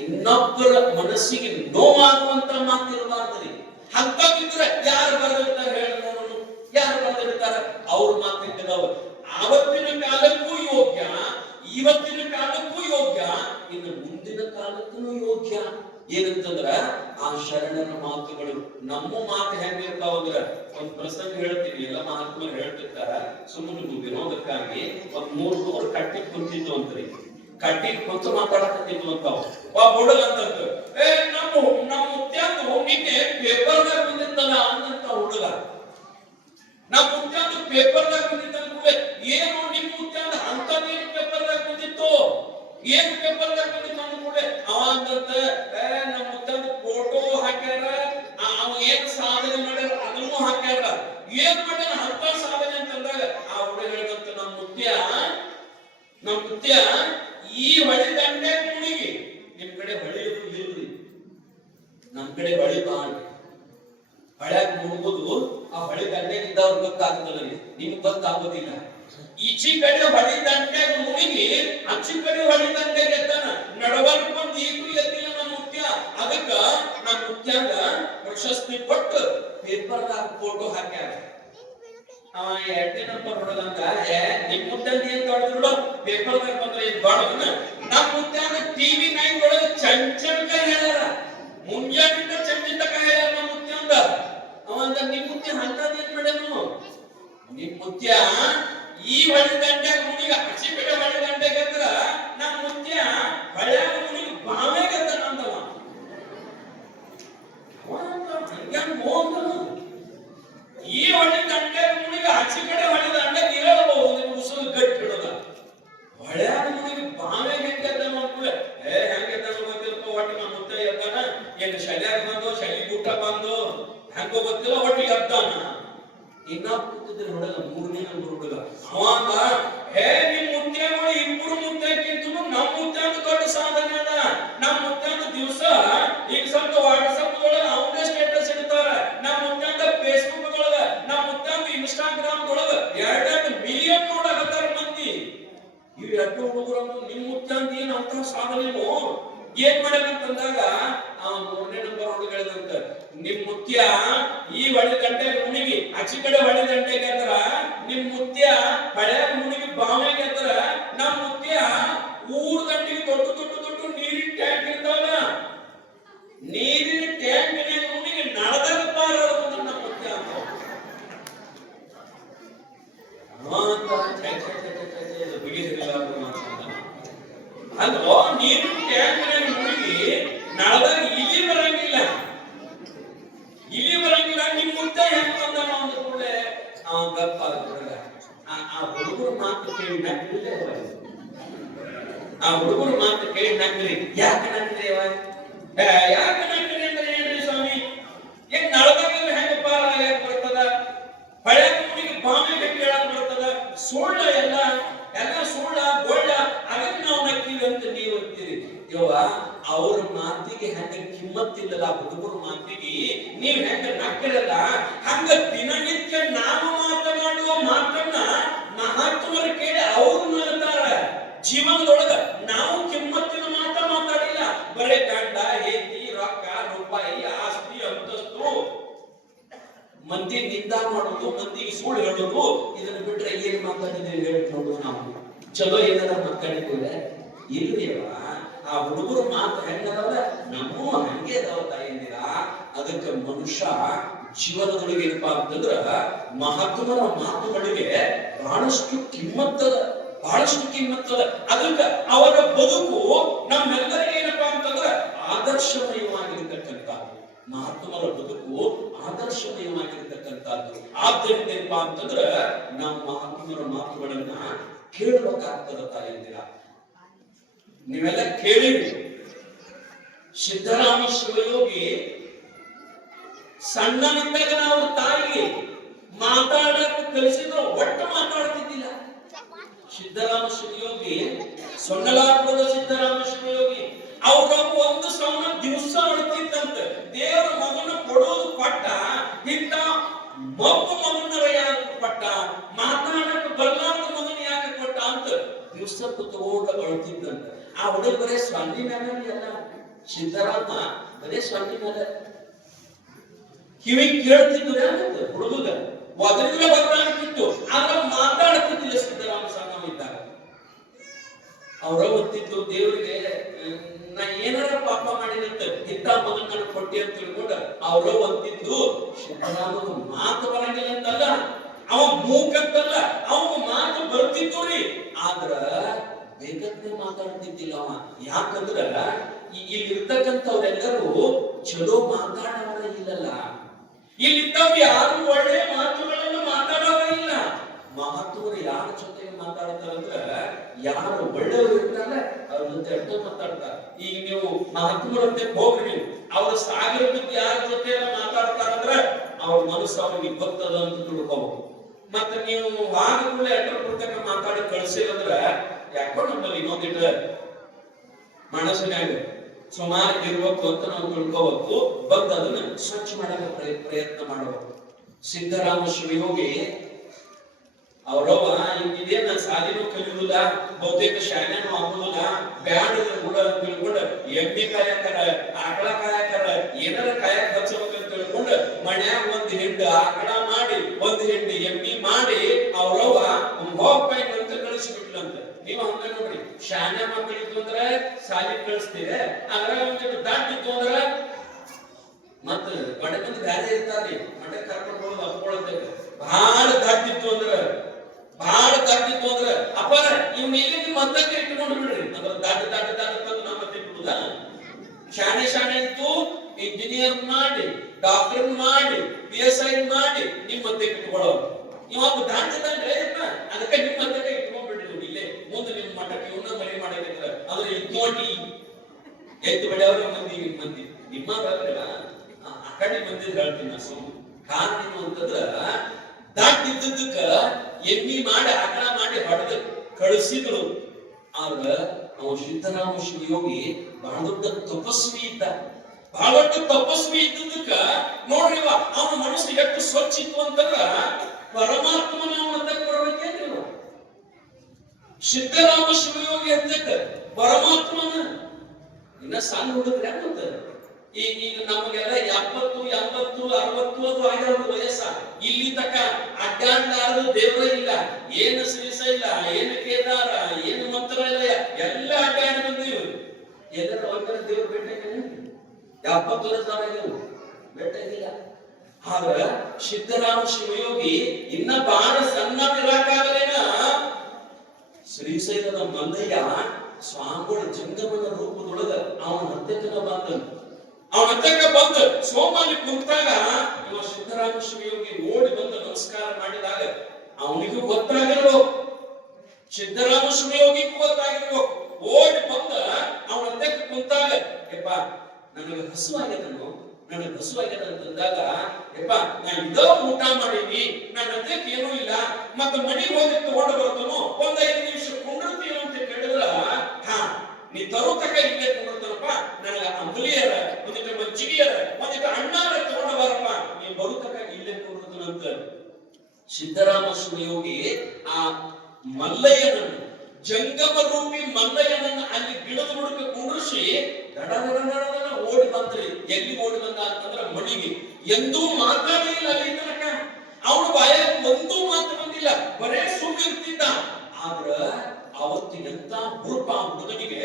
ಇನ್ನೊಬ್ಬರ ಮನಸ್ಸಿಗೆ ನೋವಾಗುವಂತ ಮಾತಿರಬಾರ್ದ್ರಿ ಅಂತ ಬಿದ್ರೆ ಯಾರು ಬರೆದಿರ್ತಾರೆ ಹೇಳ ನೋಡೋಣ ಯಾರು ಬರೆದಿರ್ತಾರ ಅವ್ರ ಮಾತಿದ್ದವ ಆವತ್ತಿನ ಕಾಲಕ್ಕೂ ಯೋಗ್ಯ ಇವತ್ತಿನ ಕಾಲಕ್ಕೂ ಯೋಗ್ಯ ಇನ್ನು ಮುಂದಿನ ಕಾಲಕ್ಕೂ ಯೋಗ್ಯ ಏನಂತಂದ್ರ ಆ ಶರಣರ ಮಾತುಗಳು ನಮ್ಮ ಮಾತು ಹೆಂಗಿರ್ತಾವ ಅಂದ್ರ ಒಂದ್ ಪ್ರಸಂಗ ಹೇಳ್ತೀನಿ ಎಲ್ಲ ಮಹಾತ್ಮರು ಹೇಳ್ತಿರ್ತಾರ ಸುಮ್ಮನೆ ವಿನೋದಕ್ಕಾಗಿ ಒಂದ್ 300 ಕಟ್ಟಿ ಕುಂತಿದ್ದು ಅಂತ್ರಿ ಕಟ್ಟಿ ಕುಂತು ಮಾತಾಡಕತ್ತಿದ್ವು ಅಂತಾವ ಒಬ್ಬ ಹುಡುಗ ಅಂತಂತ ನಮ್ಮ ಮುತ್ಯಾಂದು ನಿನ್ನೆ ಪೇಪರ್ದಾಗ ಬಂದಿತ್ತಲ್ಲ ಅಂತ ಹುಡುಗ ನಮ್ಮ ಮುತ್ಯಾಂದು ಪೇಪರ್ದಾಗ ಬಂದಿದ್ದ ಕೂಡ ಏನು ನಿಮ್ಮ ಮುತ್ಯಾಂದ ಅಂತದೇನು ಪೇಪರ್ದಾಗ ಬಂದಿತ್ತು ಏನ್ ಪೇಪರ್ದಾಗ ಬಂದಿತ್ತು ಅಂದ ಕೂಡ ಅವ ಅಂತಂತ ನಮ್ಮ ಮುತ್ಯಾಂದು ಫೋಟೋ ಹಾಕ್ಯಾರ ಅವ ಏನ್ ಸಾಧನೆ ಮಾಡ್ಯಾರ ಅದನ್ನು ಹಾಕ್ಯಾರ ಏನ್ ಮಾಡ್ಯಾರ ಅಂತ ಸಾಧನೆ ಅಂತಂದಾಗ ಆ ಹುಡುಗ ಹೇಳಿದಂತ ನಮ್ಮ ಮುತ್ಯ ಈ ಹೊಳಿ ದಂಡೆ ಮುಣಿಗಿ ನಿಮ್ ಕಡೆ ಹೊಳಿ ಇಲ್ರಿ ನಮ್ ಕಡೆ ಹೊಳಿ ಬಾಳ್ ಹೊಳ್ಯಾಗ ಮುಳುಗುದು ಆ ಹೊಳಿ ದಂಡೆಗೆ ಇದ್ದವ್ರಿಗೆ ಗೊತ್ತಾಗ್ತದ್ರಿ ನಿಮ್ಗೆ ಗೊತ್ತಾಗೋದಿಲ್ಲ ಈಚಿ ಕಡೆ ಹೊಳಿ ದಂಡೆಗೆ ಮುಳುಗಿ ಅಚ್ಚಿ ಕಡೆ ಹೊಳಿ ದಂಡೆಗೆ ಎತ್ತಾನ ನಡವರ್ಕ್ ಬಂದು ಈಗಲೂ ಎತ್ತಿಲ್ಲ ನಮ್ಮ ಮುತ್ಯ ಅದಕ್ಕ ನಮ್ಮ ಮುತ್ಯಾಗ ಪ್ರಶಸ್ತಿ ಕೊಟ್ಟು ಪೇಪರ್ದಾಗ ಫೋಟೋ ಹಾಕ್ಯಾರ ಅವ 2ನೇ ನಂಬರ್ ಹುಡುಗಂತ ನಿಮ್ ಮುತ್ಯಾಂದ ಏನ್ ದೊಡ್ಡ ಪೇಪರ್ದಾಗ ಬಂದ್ರೆ ಏನ್ ಬಾಡವನ ನಮ್ಮ ಮುತ್ಯಾಂದ ಟಿವಿ 9 ಒಳಗೆ ಚಂಚಲ್ಕ ಹೇಳ್ಯಾರ ಮುಂಜಾನಿಂದ ಚಂಚಿತಕ ಹೇಳ್ಯಾರ ನಮ್ಮ ಮುತ್ಯಾಂದ ಅವಂದ ನಿಮ್ ಮುತ್ಯ ಅಂತದ್ ಏನ್ ಮಾಡ್ಯಾನು ನಿಮ್ ಮುತ್ಯ ಈ ಹೊಳಿ ದಂಡ್ಯಾಗ ಮುನಿಗ ಹಚ್ಚಿ ಕಡೆ ಹೊಳಿ ದಂಡ್ಯಾಗ ಅಂದ್ರ ನಮ್ಮ ಮುತ್ಯ ಹೊಳ್ಯಾಗ ಮುನಿಗ ಬಾವೆಗೆ ಎತ್ತಾನ ಅಂತವ ಹಂಗ್ಯಾಂಗ ಹೋಗ್ತಾನ ಈ ಹೊಳಿ ದಂಡ್ಯಾಗ ಮುನಿಗ ಹಚ್ಚಿ ಕಡೆ ಹೊಳಿ ದಂಡ್ಯಾಗ ಇರಬಹುದು ನಿಮ್ ಉಸುಲು ಗಟ್ಟಿ ಹಿಡದ ಹೊಳ್ಯಾಗ ಮುನಿಗ ಬಾವೆಗೆ ಹೆಂಗೆ ಎತ್ತಾನ ಅಂದ್ಕೂಳೆ ಹೆಂಗೆ ಎತ್ತಾನ ಗೊತ್ತಿಲ್ಪ ಒಟ್ಟು ನಮ್ಮ ಮುತ್ಯ ಎತ್ತಾನ ಏನ್ ಶಲ್ಯಾಗ ಬಂದು ಶಲಿ ಊಟ ಬಂದು ಹೆಂಗೋ ಗೊತ್ತಿಲ್ಲ ಒಟ್ಟಿಗೆ ಎದ್ದಾನ ಇನ್ನ ಕೂತಿದ್ರೆ ಹುಡುಗ 3ನೇ ನಂಬರ್ ಹುಡುಗ ಅವಾಗ ನಿಮ್ ಮುತ್ಯಗಳು ಇಬ್ಬರು ಮುತ್ಯಕ್ಕಿಂತ ನಮ್ಮ ಮುತ್ಯಾಂದ ದೊಡ್ಡ ಸಾಧನೆ ಅದ ನಮ್ಮ ಮುತ್ಯಾಂದ ದಿವಸ ಈಗ ಸ್ವಲ್ಪ ವಾಟ್ಸಪ್ ಒಳಗ ಅವನೇ ಸ್ಟೇಟಸ್ ಇಡ್ತಾರ ನಮ್ಮ ಮುತ್ಯಾಂದ ಫೇಸ್ಬುಕ್ ಒಳಗ ನಮ್ಮ ಮುತ್ಯಾಂದ ಇನ್ಸ್ಟಾಗ್ರಾಮ್ ಒಳಗ 2 ಮಿಲಿಯನ್ ನೋಡಕತ್ತಾರ ಮಂದಿ ಇವ್ 2 ಹುಡುಗರನ್ನು ನಿಮ್ ಮುತ್ಯಾಂದ ಏನ್ ಅಂತ ಸಾಧನೆನೋ ಏನ್ ಮಾಡ್ಯಾರಂತಂದಾಗ ಆ 3ನೇ ನಂಬರ್ ಹುಡುಗ ಹೇಳಿದಂತ ನಿಮ್ ಮುತ್ಯ ಈ ಹೊಳಿ ದಂಡೆಗೆ ಮುನಿಗಿ ಆಚಿ ಕಡೆ ಹೊಳಿ ದಂಡೆಗೆ ಅಂದ್ರ ನಿಮ್ ಮುತ್ಯ ಹಳೆ ಮುನಿಗಿ ಬಾವಿಗೆ ಅಂದ್ರ ನಮ್ ಮುತ್ಯ ಊರ್ ದಂಡಿಗೆ ದೊಡ್ಡ ದೊಡ್ಡ ದೊಡ್ಡ ನೀರಿನ ಟ್ಯಾಂಕ್ ಇರ್ತಾವಲ್ಲ ನೀರಿನ ಟ್ಯಾಂಕ್ ಮುನಿಗಿ ನಳದಾಗ ಪಾರ ನಮ್ಮ ಮುತ್ಯ ಅಲ್ವೋ ನೀರಿನ ಟ್ಯಾಂಕ್ ಮುನಿಗಿ ನಳದಾಗ ಇಲ್ಲಿ ಬರಂಗಿಲ್ಲ ನಿಮ್ ಮುತ್ಯ ಹೆಂಗ್ ಬಂದಾನ ಅಂದ ಕೂಡಲೇ ಅವ ಗಪ್ಪ ಹುಡುಗ ಆ ಹುಡುಗರು ಮಾತು ಕೇಳಿ ನಗ್ಲಿಲ್ಲ ಆ ಹುಡುಗರು ಮಾತು ಕೇಳಿ ನಗ್ರಿ ಯಾಕೆ ನಗ್ರಿ ಯಾಕೆ ನಗ್ರಿ ಅಂದ್ರೆ ಏನ್ರಿ ಸ್ವಾಮಿ ಏನ್ ನಳದಾಗ ಹೆಂಗ ಪಾರ ಬರ್ತದ ಹಳೆ ಮುನಿಗೆ ಬಾವಿಗೆ ಕೇಳಕ್ ಬರ್ತದ ಸುಳ್ಳ ಎಲ್ಲ ಸುಳ್ಳ ಗೊಳ್ಳ ಅದಕ್ಕೆ ನಾವು ನಗ್ತೀವಿ ಅಂತ ನೀವು ಅಂತೀರಿ ಯವ್ವ ಅವ್ರ ಮಾತಿಗೆ ಹೆಂಗ ಕಿಮ್ಮತ್ತಿಲ್ಲದ ಹುಡುಗರು ಮಾತಿಗೆ ನೀವ್ ಹೆಂಗ ನಕ್ಕಿರಲ್ಲ ಹಂಗ ದಿನನಿತ್ಯ ನಾವು ಮಾತನಾಡುವ ಮಾತನ್ನ ಮಹಾತ್ಮರ ಕೇಳಿ ಅವ್ರು ನಗ್ತಾರ. ಜೀವನದೊಳಗ ನಾವು ಕಿಮ್ಮತ್ತಿನ ಮಾತಾಡಿಲ್ಲ, ಬರೇ ಗಂಡ ಹೆಂಡತಿ ರೊಕ್ಕ ರೂಪಾಯಿ ಆಸ್ತಿ ಅಂತಸ್ತು ಮಂದಿ ನಿಂದ ಮಾಡೋದು, ಮಂದಿಗೆ ಸುಳ್ಳು ಹೇಳೋದು, ಇದನ್ನ ಬಿಟ್ರೆ ಏನ್ ಮಾತಾಡಿದ್ದೇವೆ ಹೇಳಿ ನೋಡು. ನಾವು ಚಲೋ ಏನಾರ ಮಾತಾಡಿದ್ದೇವೆ ಇಲ್ಲೇವ? ಆ ಹುಡುಗರು ಮಾತು ಹೆಂಗದವ ನಮ್ಮೂ ಹಂಗೆ ಅದಾವ ತಾಯಿಯಂದಿರ. ಅದಕ್ಕೆ ಮನುಷ್ಯ ಜೀವನದೊಳಗೆ ಏನಪ್ಪಾ ಅಂತಂದ್ರ ಮಹಾತ್ಮರ ಮಾತುಗಳಿಗೆ ಬಹಳಷ್ಟು ಕಿಮ್ಮತ್ತದ, ಬಹಳಷ್ಟು ಕಿಮ್ಮತ್ತದ. ಅದಕ್ಕೆ ಅವರ ಬದುಕು ನಮ್ಮೆಲ್ಲರಿಗೆ ಏನಪ್ಪಾ ಅಂತಂದ್ರ ಆದರ್ಶಮಯವಾಗಿರ್ತಕ್ಕಂಥ, ಮಹಾತ್ಮರ ಬದುಕು ಆದರ್ಶಮಯವಾಗಿರ್ತಕ್ಕಂಥದ್ದು. ಆದ್ದರಿಂದ ಏನಪ್ಪಾ ಅಂತಂದ್ರ ನಮ್ಮ ಮಹಾತ್ಮರ ಮಾತುಗಳನ್ನ ಕೇಳಬೇಕಾಗ್ತದ ತಾಯಿಯಂದಿರ. ನೀವೆಲ್ಲ ಕೇಳಿರಿ, ಸಿದ್ದರಾಮ ಶಿವಯೋಗಿ ಸಣ್ಣನಿದ್ದಾಗ ಅವ್ರ ತಾಯಿಗೆ ಮಾತಾಡಕ್ಕೆ ಕಲಿಸಿದ್ರು, ಒಟ್ಟು ಮಾತಾಡ್ತಿದ್ದಿಲ್ಲ. ಸಿದ್ದರಾಮ ಶಿವಯೋಗಿ, ಸೊನ್ನಲಾಪುರದ ಸಿದ್ದರಾಮ ಶಿವಯೋಗಿ, ಅವ್ರ ಒಂದು ಸೌನ ದಿವಸ ಅಳ್ತಿದ್ದಂತೆ. ದೇವರ ಮಗನ ಕೊಡೋದು ಕೊಟ್ಟ, ಇಂತ ಒಬ್ಬ ಮಗನರ ಯಾಕೆ ಕೊಟ್ಟ, ಮಾತಾಡಕ್ಕೆ ಬಲ್ಲಾದ ಮಗನ ಯಾಕೆ ಕೊಟ್ಟ ಅಂತ ದಿವಸ ಕುತ್ಕೊಂಡು ಅಳ್ತಿದ್ದಂತೆ. ಆ ಹುಡುಗ ಬರೇ ಸ್ವಾಮಿ ಮೇಲೆ ಅಲ್ಲ, ಸಿದ್ದರಾಮ ಬರೇ ಸ್ವಾಮಿ ಮೇಲೆ ಕಿವಿ ಕೇಳ್ತಿದ್ರು. ಯಾಕೆ ಹುಡುಗ ಒದರಿದ್ರೆ ಬದಲಾಗ್ತಿತ್ತು, ಆದ್ರೆ ಮಾತಾಡ್ತಿದ್ದಿಲ್ಲ. ಸಿದ್ದರಾಮ ಸಣ್ಣವಿದ್ದಾಗ ಅವ್ರ ಗೊತ್ತಿತ್ತು ದೇವರಿಗೆ ನಾ ಏನಾರ ಪಾಪ ಮಾಡಿದಂತ ಇಂಥ ಮಗನ ಕೊಟ್ಟಿ ಅಂತ ತಿಳ್ಕೊಂಡ ಅವ್ರ ಅಂತಿದ್ದು. ಸಿದ್ದರಾಮನ ಮಾತು ಬರಂಗಿಲ್ಲ ಅಂತಲ್ಲ, ಅವ ಮೂಕಂತಲ್ಲ, ಅವ ಮಾತು ಬರ್ತಿತ್ತು ರೀ, ಆದ್ರ ಬೇಗತ್ತೆ ಮಾತಾಡ್ತಿದ್ದಿಲ್ಲ ಅವ. ಯಾಕಂದ್ರ ಇಲ್ಲಿರ್ತಕ್ಕಂಥವ್ರೆಲ್ಲರೂ ಚಲೋ ಮಾತಾಡೋರ ಇಲ್ಲಲ್ಲ, ಇಲ್ಲಿದ್ದವ್ರು ಯಾರು ಒಳ್ಳೆ ಮಾತುಗಳನ್ನು ಮಾತಾಡೋರ ಇಲ್ಲ. ಮಹತ್ವರು ಯಾರ ಜೊತೆಗೆ ಮಾತಾಡ್ತಾರಂದ್ರ ಯಾರು ಒಳ್ಳೆಯವರು ಇರ್ತಾರೆ ಅವ್ರ ಜೊತೆ ಅಡ್ಡ ಮಾತಾಡ್ತಾರೆ. ಈಗ ನೀವು ಮಹಾತ್ಮರಂತೆ ಹೋಗ್ರಿ, ನೀವು ಅವ್ರ ಸಾಗರ ಬಗ್ಗೆ ಯಾರ ಜೊತೆ ಮಾತಾಡ್ತಾರಂದ್ರ ಅವ್ರ ಮನಸ್ಸು ಅವ್ರಿಗೆ ಗೊತ್ತದ ಅಂತ ತಿಳ್ಕೋಬಹುದು. ಮತ್ತೆ ನೀವು ವಾದ ಕೂಡ ಎಟ್ರ ಪುಸ್ತಕ ಮಾತಾಡಿ ಕಳ್ಸಿರಂದ್ರ ಯಾಕೋ ನಮ್ಮಲ್ಲಿ ಇನ್ನೊಂದಿಟ್ಟ ಮನಸ್ಸಿನಾಗ ಸುಮಾರು ಇರ್ಬೇಕು ಅಂತ ನಾವು ತಿಳ್ಕೋಬೇಕು. ಬಂದು ಅದನ್ನ ಸ್ವಚ್ಛ ಮಾಡಕ್ಕೆ ಪ್ರಯತ್ನ ಮಾಡಬೇಕು. ಸಿದ್ದರಾಮ ಶಿವಯೋಗಿ ಅವ್ರವ್ವ ಇದೇನ ಸಾಲಿನೂ ಕಲಿಯುವುದಿಲ್ಲ, ಬಹುತೇಕ ಶಾಲೆನೂ ಆಗುದಿಲ್ಲ, ಬ್ಯಾಡ ಕೂಡ ತಿಳ್ಕೊಂಡು ಎಮ್ಮಿ ಕಾಯಕರ, ಆಕಳ ಕಾಯಕರ, ಏನಾರ ಕಾಯಕ್ ಹಚ್ಚಬೇಕಂತ ತಿಳ್ಕೊಂಡು ಮನ್ಯಾಗ ಒಂದ್ ಹಿಂಡು ಆಕಳ ಮಾಡಿ, ಒಂದ್ ಹಿಂಡು ಎಮ್ಮಿ ಮಾಡಿ ಅವ್ರವ್ವ ಹೋಗ್ಪಾಯಿ ಅಂತ ಕಳಿಸಿಬಿಟ್ಲಂತ. ನೀವು ಹಂಗ ನೋಡ್ರಿ, ಶಾಲೆ ಮಕ್ಕಳಿದ್ದು ಅಂದ್ರ ಸಾಲಿ ಕಳಿಸ್ತೀರ, ಅದ್ರ ಒಂದಿಟ್ಟು ದಾಟಿತ್ತು ಅಂದ್ರ ಮತ್ತ ಬಡ ಮಂದಿ ಬ್ಯಾರೆ ಇರ್ತಾರ್ರಿ, ಮಠ ಕರ್ಕೊಂಡು ಹೋಗೋದು ಅಪ್ಕೊಳತೇವೆ. ಬಹಳ ದಾಟಿತ್ತು ಅಂದ್ರ ಅಪ್ಪಾರ ಇವ್ ಇಲ್ಲಿ ಮತ್ತಕ್ಕೆ ಇಟ್ಕೊಂಡು ಬಿಡ್ರಿ, ಅದ್ರ ದಾಟ ತಂದು ನಮ್ಮ ಮತ್ತೆ ಬಿಡುದ. ಶಾಣೆ ಇತ್ತು, ಇಂಜಿನಿಯರ್ ಮಾಡಿ, ಡಾಕ್ಟರ್ ಮಾಡಿ, PSI ಮಾಡಿ ನಿಮ್ ಮತ್ತೆ ಇಟ್ಕೊಳ್ಳೋ. ಇವಾಗ ದಾಟದಂದ್ರೆ ಅದಕ್ಕೆ ನಿಮ್ ಮತ್ತಕ್ಕೆ ಇಟ್ಕೊಂಡ್ಬಿಡ್ರಿ. ಇಲ್ಲೇ ಮುಂದೆ ನಿಮ್ ಮಠಕ್ಕೆ ಇವನ್ನ ಮನೆ ಮಾಡಬೇಕಂದ್ರ ಆದ್ರೆ ನೋಡಿ ಎತ್ತು ಬೆಳೆಯವ್ರ ಮಂದಿ ನಿಮ್ಮ ಆ ಕಡೆ ಮಂದಿ ಹೇಳ್ತೀನಿ ನಾ. ಕಾರಣ ಏನು ಅಂತಂದ್ರ ದಾಟಿದ್ದಕ್ಕ ಎಮ್ಮಿ ಮಾಡಿ ಆಕಳ ಮಾಡಿ ಹೊಡೆದು ಕಳಿಸಿದ್ರು. ಆಗ ನಾವು ಸಿದ್ದರಾಮ ಶಿವಯೋಗಿ ಬಹಳ ದೊಡ್ಡ ತಪಸ್ವಿ ಇದ್ದ. ಬಹಳ ದೊಡ್ಡ ತಪಸ್ವಿ ಇದ್ದದಕ್ಕ ನೋಡ್ರಿ ಅವನ ಮನಸ್ಸು ಎಷ್ಟು ಸ್ವಚ್ಛ ಇತ್ತು ಅಂತಂದ್ರ ಪರಮಾತ್ಮನ ಅವನಂತಕ್ಕೆ ಬರ್ಬೇಕೇನ್ರಿ. ಸಿದ್ದರಾಮ ಶಿವಯೋಗಿ ಅಂತಕ್ಕ ಪರಮಾತ್ಮನ ಇನ್ನ ಸಣ್ಣ ಹುಡುಗ್ರೆ ಅಂತ ಈಗ ನಮಗೆಲ್ಲ 70, 80, 60 ಅದು ಆಗಿರೋ ವಯಸ್ಸ. ಇಲ್ಲಿ ತಕ ಅಡ್ಡಾಡ್ಲಾರದು ದೇವರ ಇಲ್ಲ, ಏನು ಶ್ರೀಸ ಇಲ್ಲ, ಏನು ಕೇದಾರ, ಏನು ಮಂತ್ರಾಲಯ ಎಲ್ಲ ಅಡ್ಡಾಡಿ ಬಂದೀವಿ. ಎಲ್ಲರ ಒಂದರ ದೇವ್ರ ಭೇಟ 70 ವರ್ಷ ಭೇಟ ಇಲ್ಲ. ಆದ್ರ ಸಿದ್ದರಾಮ ಶಿವಯೋಗಿ ಇನ್ನ ಬಹಳ ಸಣ್ಣ ಇರಾಕಾಗಲೇನ ಶ್ರೀಶೈಲದ ಮಲ್ಲಯ್ಯ ಸ್ವಾಮಿಗಳ ಜಂಗಮನ ರೂಪದೊಳಗ ಅವನ ಹತ್ತಕ್ಕ ಬಂದು ಸೋಮಾನಿ ಕುಂತಾಗ ಇವ ಸಿದ್ದರಾಮ ಶಿವಯೋಗಿ ಓಡಿ ಬಂದು ನಮಸ್ಕಾರ ಮಾಡಿದಾಗ ಅವನಿಗೂ ಗೊತ್ತಾಗಿರ್ಬೇಕು, ಸಿದ್ದರಾಮ ಶಿವಯೋಗಿಗೂ ಗೊತ್ತಾಗಿರ್ಬೇಕು. ಓಡಿ ಬಂದ ಅವನ ಹತ್ತಕ್ಕೆ ಕುಂತಾಗ ಯಪ್ಪ ನನಗೆ ಹಸುವಾಗ್ಯದ ಅಂತಂದಾಗ ಯಪ್ಪ ನಾನು ಇದೋ ಊಟ ಮಾಡೀನಿ, ನನ್ನ ಹತ್ತಕ್ಕೆ ಏನೂ ಇಲ್ಲ, ಮತ್ತೆ ಮನೆಗೆ ಹೋಗಿ ತಗೊಂಡು ಬರ್ತಾನು, 1-5 ನಿಮಿಷ ಕುಂಡಿರ್ತೀವಿ ಅಂತ ಕೇಳಿದ್ರ ನೀ ತರೋ ತಕ ಇಲ್ಲೇ ಕುಂಡಿರ್ತಾನಪ್ಪ, ನನಗ ಅಂಬಲಿಯರ ಒಂದಿಟ್ಟು ಒಂದಿಟ್ಟು ಅಣ್ಣಾರ ತಗೊಂಡ ಬಾರಪ್ಪ ನೀವು ಬರುತ್ತಕ ಇಲ್ಲೇ ಕೊಡುತ್ತಂತ ಸಿದ್ದರಾಮ ಶಿವಯೋಗಿ ಆ ಮಲ್ಲಯ್ಯನನ್ನು ಜಂಗಮ ರೂಪಿ ಮಲ್ಲಯ್ಯನನ್ನು ಅಲ್ಲಿ ಗಿಡದ ಬುಡಕ್ಕೆ ಕುಂಡ್ರಿಸಿ ದಡದಡ ಓಡಿ ಬಂದ್ರಿ. ಎಲ್ಲಿ ಓಡಿ ಬಂದ ಅಂತಂದ್ರೆ ಮಣಿಗೆ. ಎಂದೂ ಮಾತಾಡಲಿಲ್ಲ ಅಲ್ಲಿ ತನಕ. ಅವನ ಬಾಯಾಗ ಒಂದೂ ಮಾತು ಬಂದಿಲ್ಲ, ಬರೇ ಸುಳ್ಳಿರ್ತಿದ್ದ. ಆದ್ರ ಅವತ್ತು ಎಂತ ಹುರುಪ ಹುಡುಗನಿಗೆ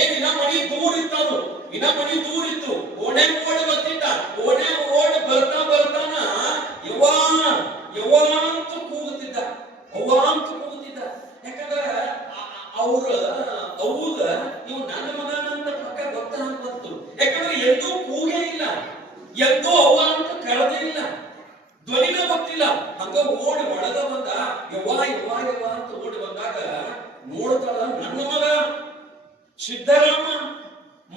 ಏನಿನ ಮಣಿ ದೂರ ಇತ್ತು, ಇನ್ನ ಮಣಿ ದೂರ ಇತ್ತು. ಓಣೆ ಓಡಿ ಬರ್ತಿದ್ದ. ಓಣೆ ಓಡಿ ಬರ್ತಾನ ಯವ್ವ ಯವ್ವ ಅಂತ ಕೂಗುತ್ತಿದ್ದ, ಅವ್ವ ಅಂತ ಕೂಗುತ್ತಿದ್ದ. ಯಾಕಂದ್ರ ಅವ್ರ ಅವ್ಗ ಇವ್ ನನ್ನ ಮಗನಂತ ಪಕ್ಕ ಗೊತ್ತಾಗ್ಬಂತು. ಯಾಕಂದ್ರೆ ಎಂದೂ ಕೂಗೇ ಇಲ್ಲ, ಎಂದೂ ಅವ್ವ ಅಂತ ಕರೆದೇ ಇಲ್ಲ, ಧ್ವನಿನ ಗೊತ್ತಿಲ್ಲ. ಹಂಗ ಓಡಿ ಒಳಗ ಬಂದ. ಯವ್ವ ಯವ್ವ ಯವ್ವ ಅಂತ ಓಡಿ ಬಂದಾಗ ನೋಡ್ತಾಳ ನನ್ನ ಮಗ ಸಿದ್ದರಾಮ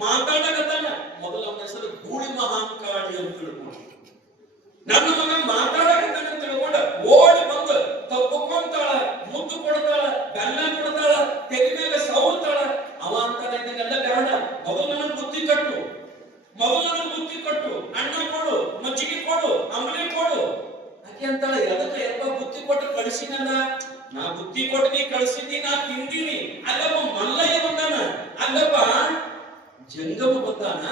ಮಾತಾಡಕತ್ತಾನ. ಮೊದಲ ಅವನ ಹೆಸರು ಧೂಳಿ ಮಹಾಂಕಾಳಿ ಅಂತ ತಿಳ್ಕೊಂಡು ನನ್ನ ಮಗ ಮಾತಾಡಕತ್ತಾನ ಅಂತ ತಿಳ್ಕೊಂಡ ಓಡಿ ಬಂದು ತಪ್ಪಕೊಂತಾಳ, ಮುದ್ದು ಕೊಡ್ತಾಳ, ಬೆಲ್ಲ ಕೊಡ್ತಾಳ, ತೆಗೆ ಮೇಲೆ ಸೌರ್ತಾಳ. ಅವ ಅಂತಾನ ಇದನ್ನೆಲ್ಲ ಬೇಡ, ಮೊದಲು ನನಗೆ ಬುದ್ಧಿ ಕಟ್ಟು, ಮೊದಲು ನನಗೆ ಬುದ್ಧಿ ಕಟ್ಟು, ಅಣ್ಣ ಕೊಡು, ಮಜ್ಜಿಗೆ ಕೊಡು, ಅಂಬಲಿ ಕೊಡು. ಆಕೆ ಅಂತಾಳ ಎದಕ್ಕೆ ಎಲ್ಲ ಬುದ್ಧಿ ಕೊಟ್ಟು ಕಳಿಸಿನಲ್ಲ, ನಾ ಬುದ್ಧಿ ಕೊಟ್ಟು ನೀ ಕಳಿಸಿದ್ದಿ, ನಾ ತಿಂದೀನಿ. ಅಲ್ಲಪ್ಪ ಮಲ್ಲಯ್ಯ ಬಂದಾನ, ಅಲ್ಲಪ್ಪ ಜಂಗಮ ಬಂದಾನ,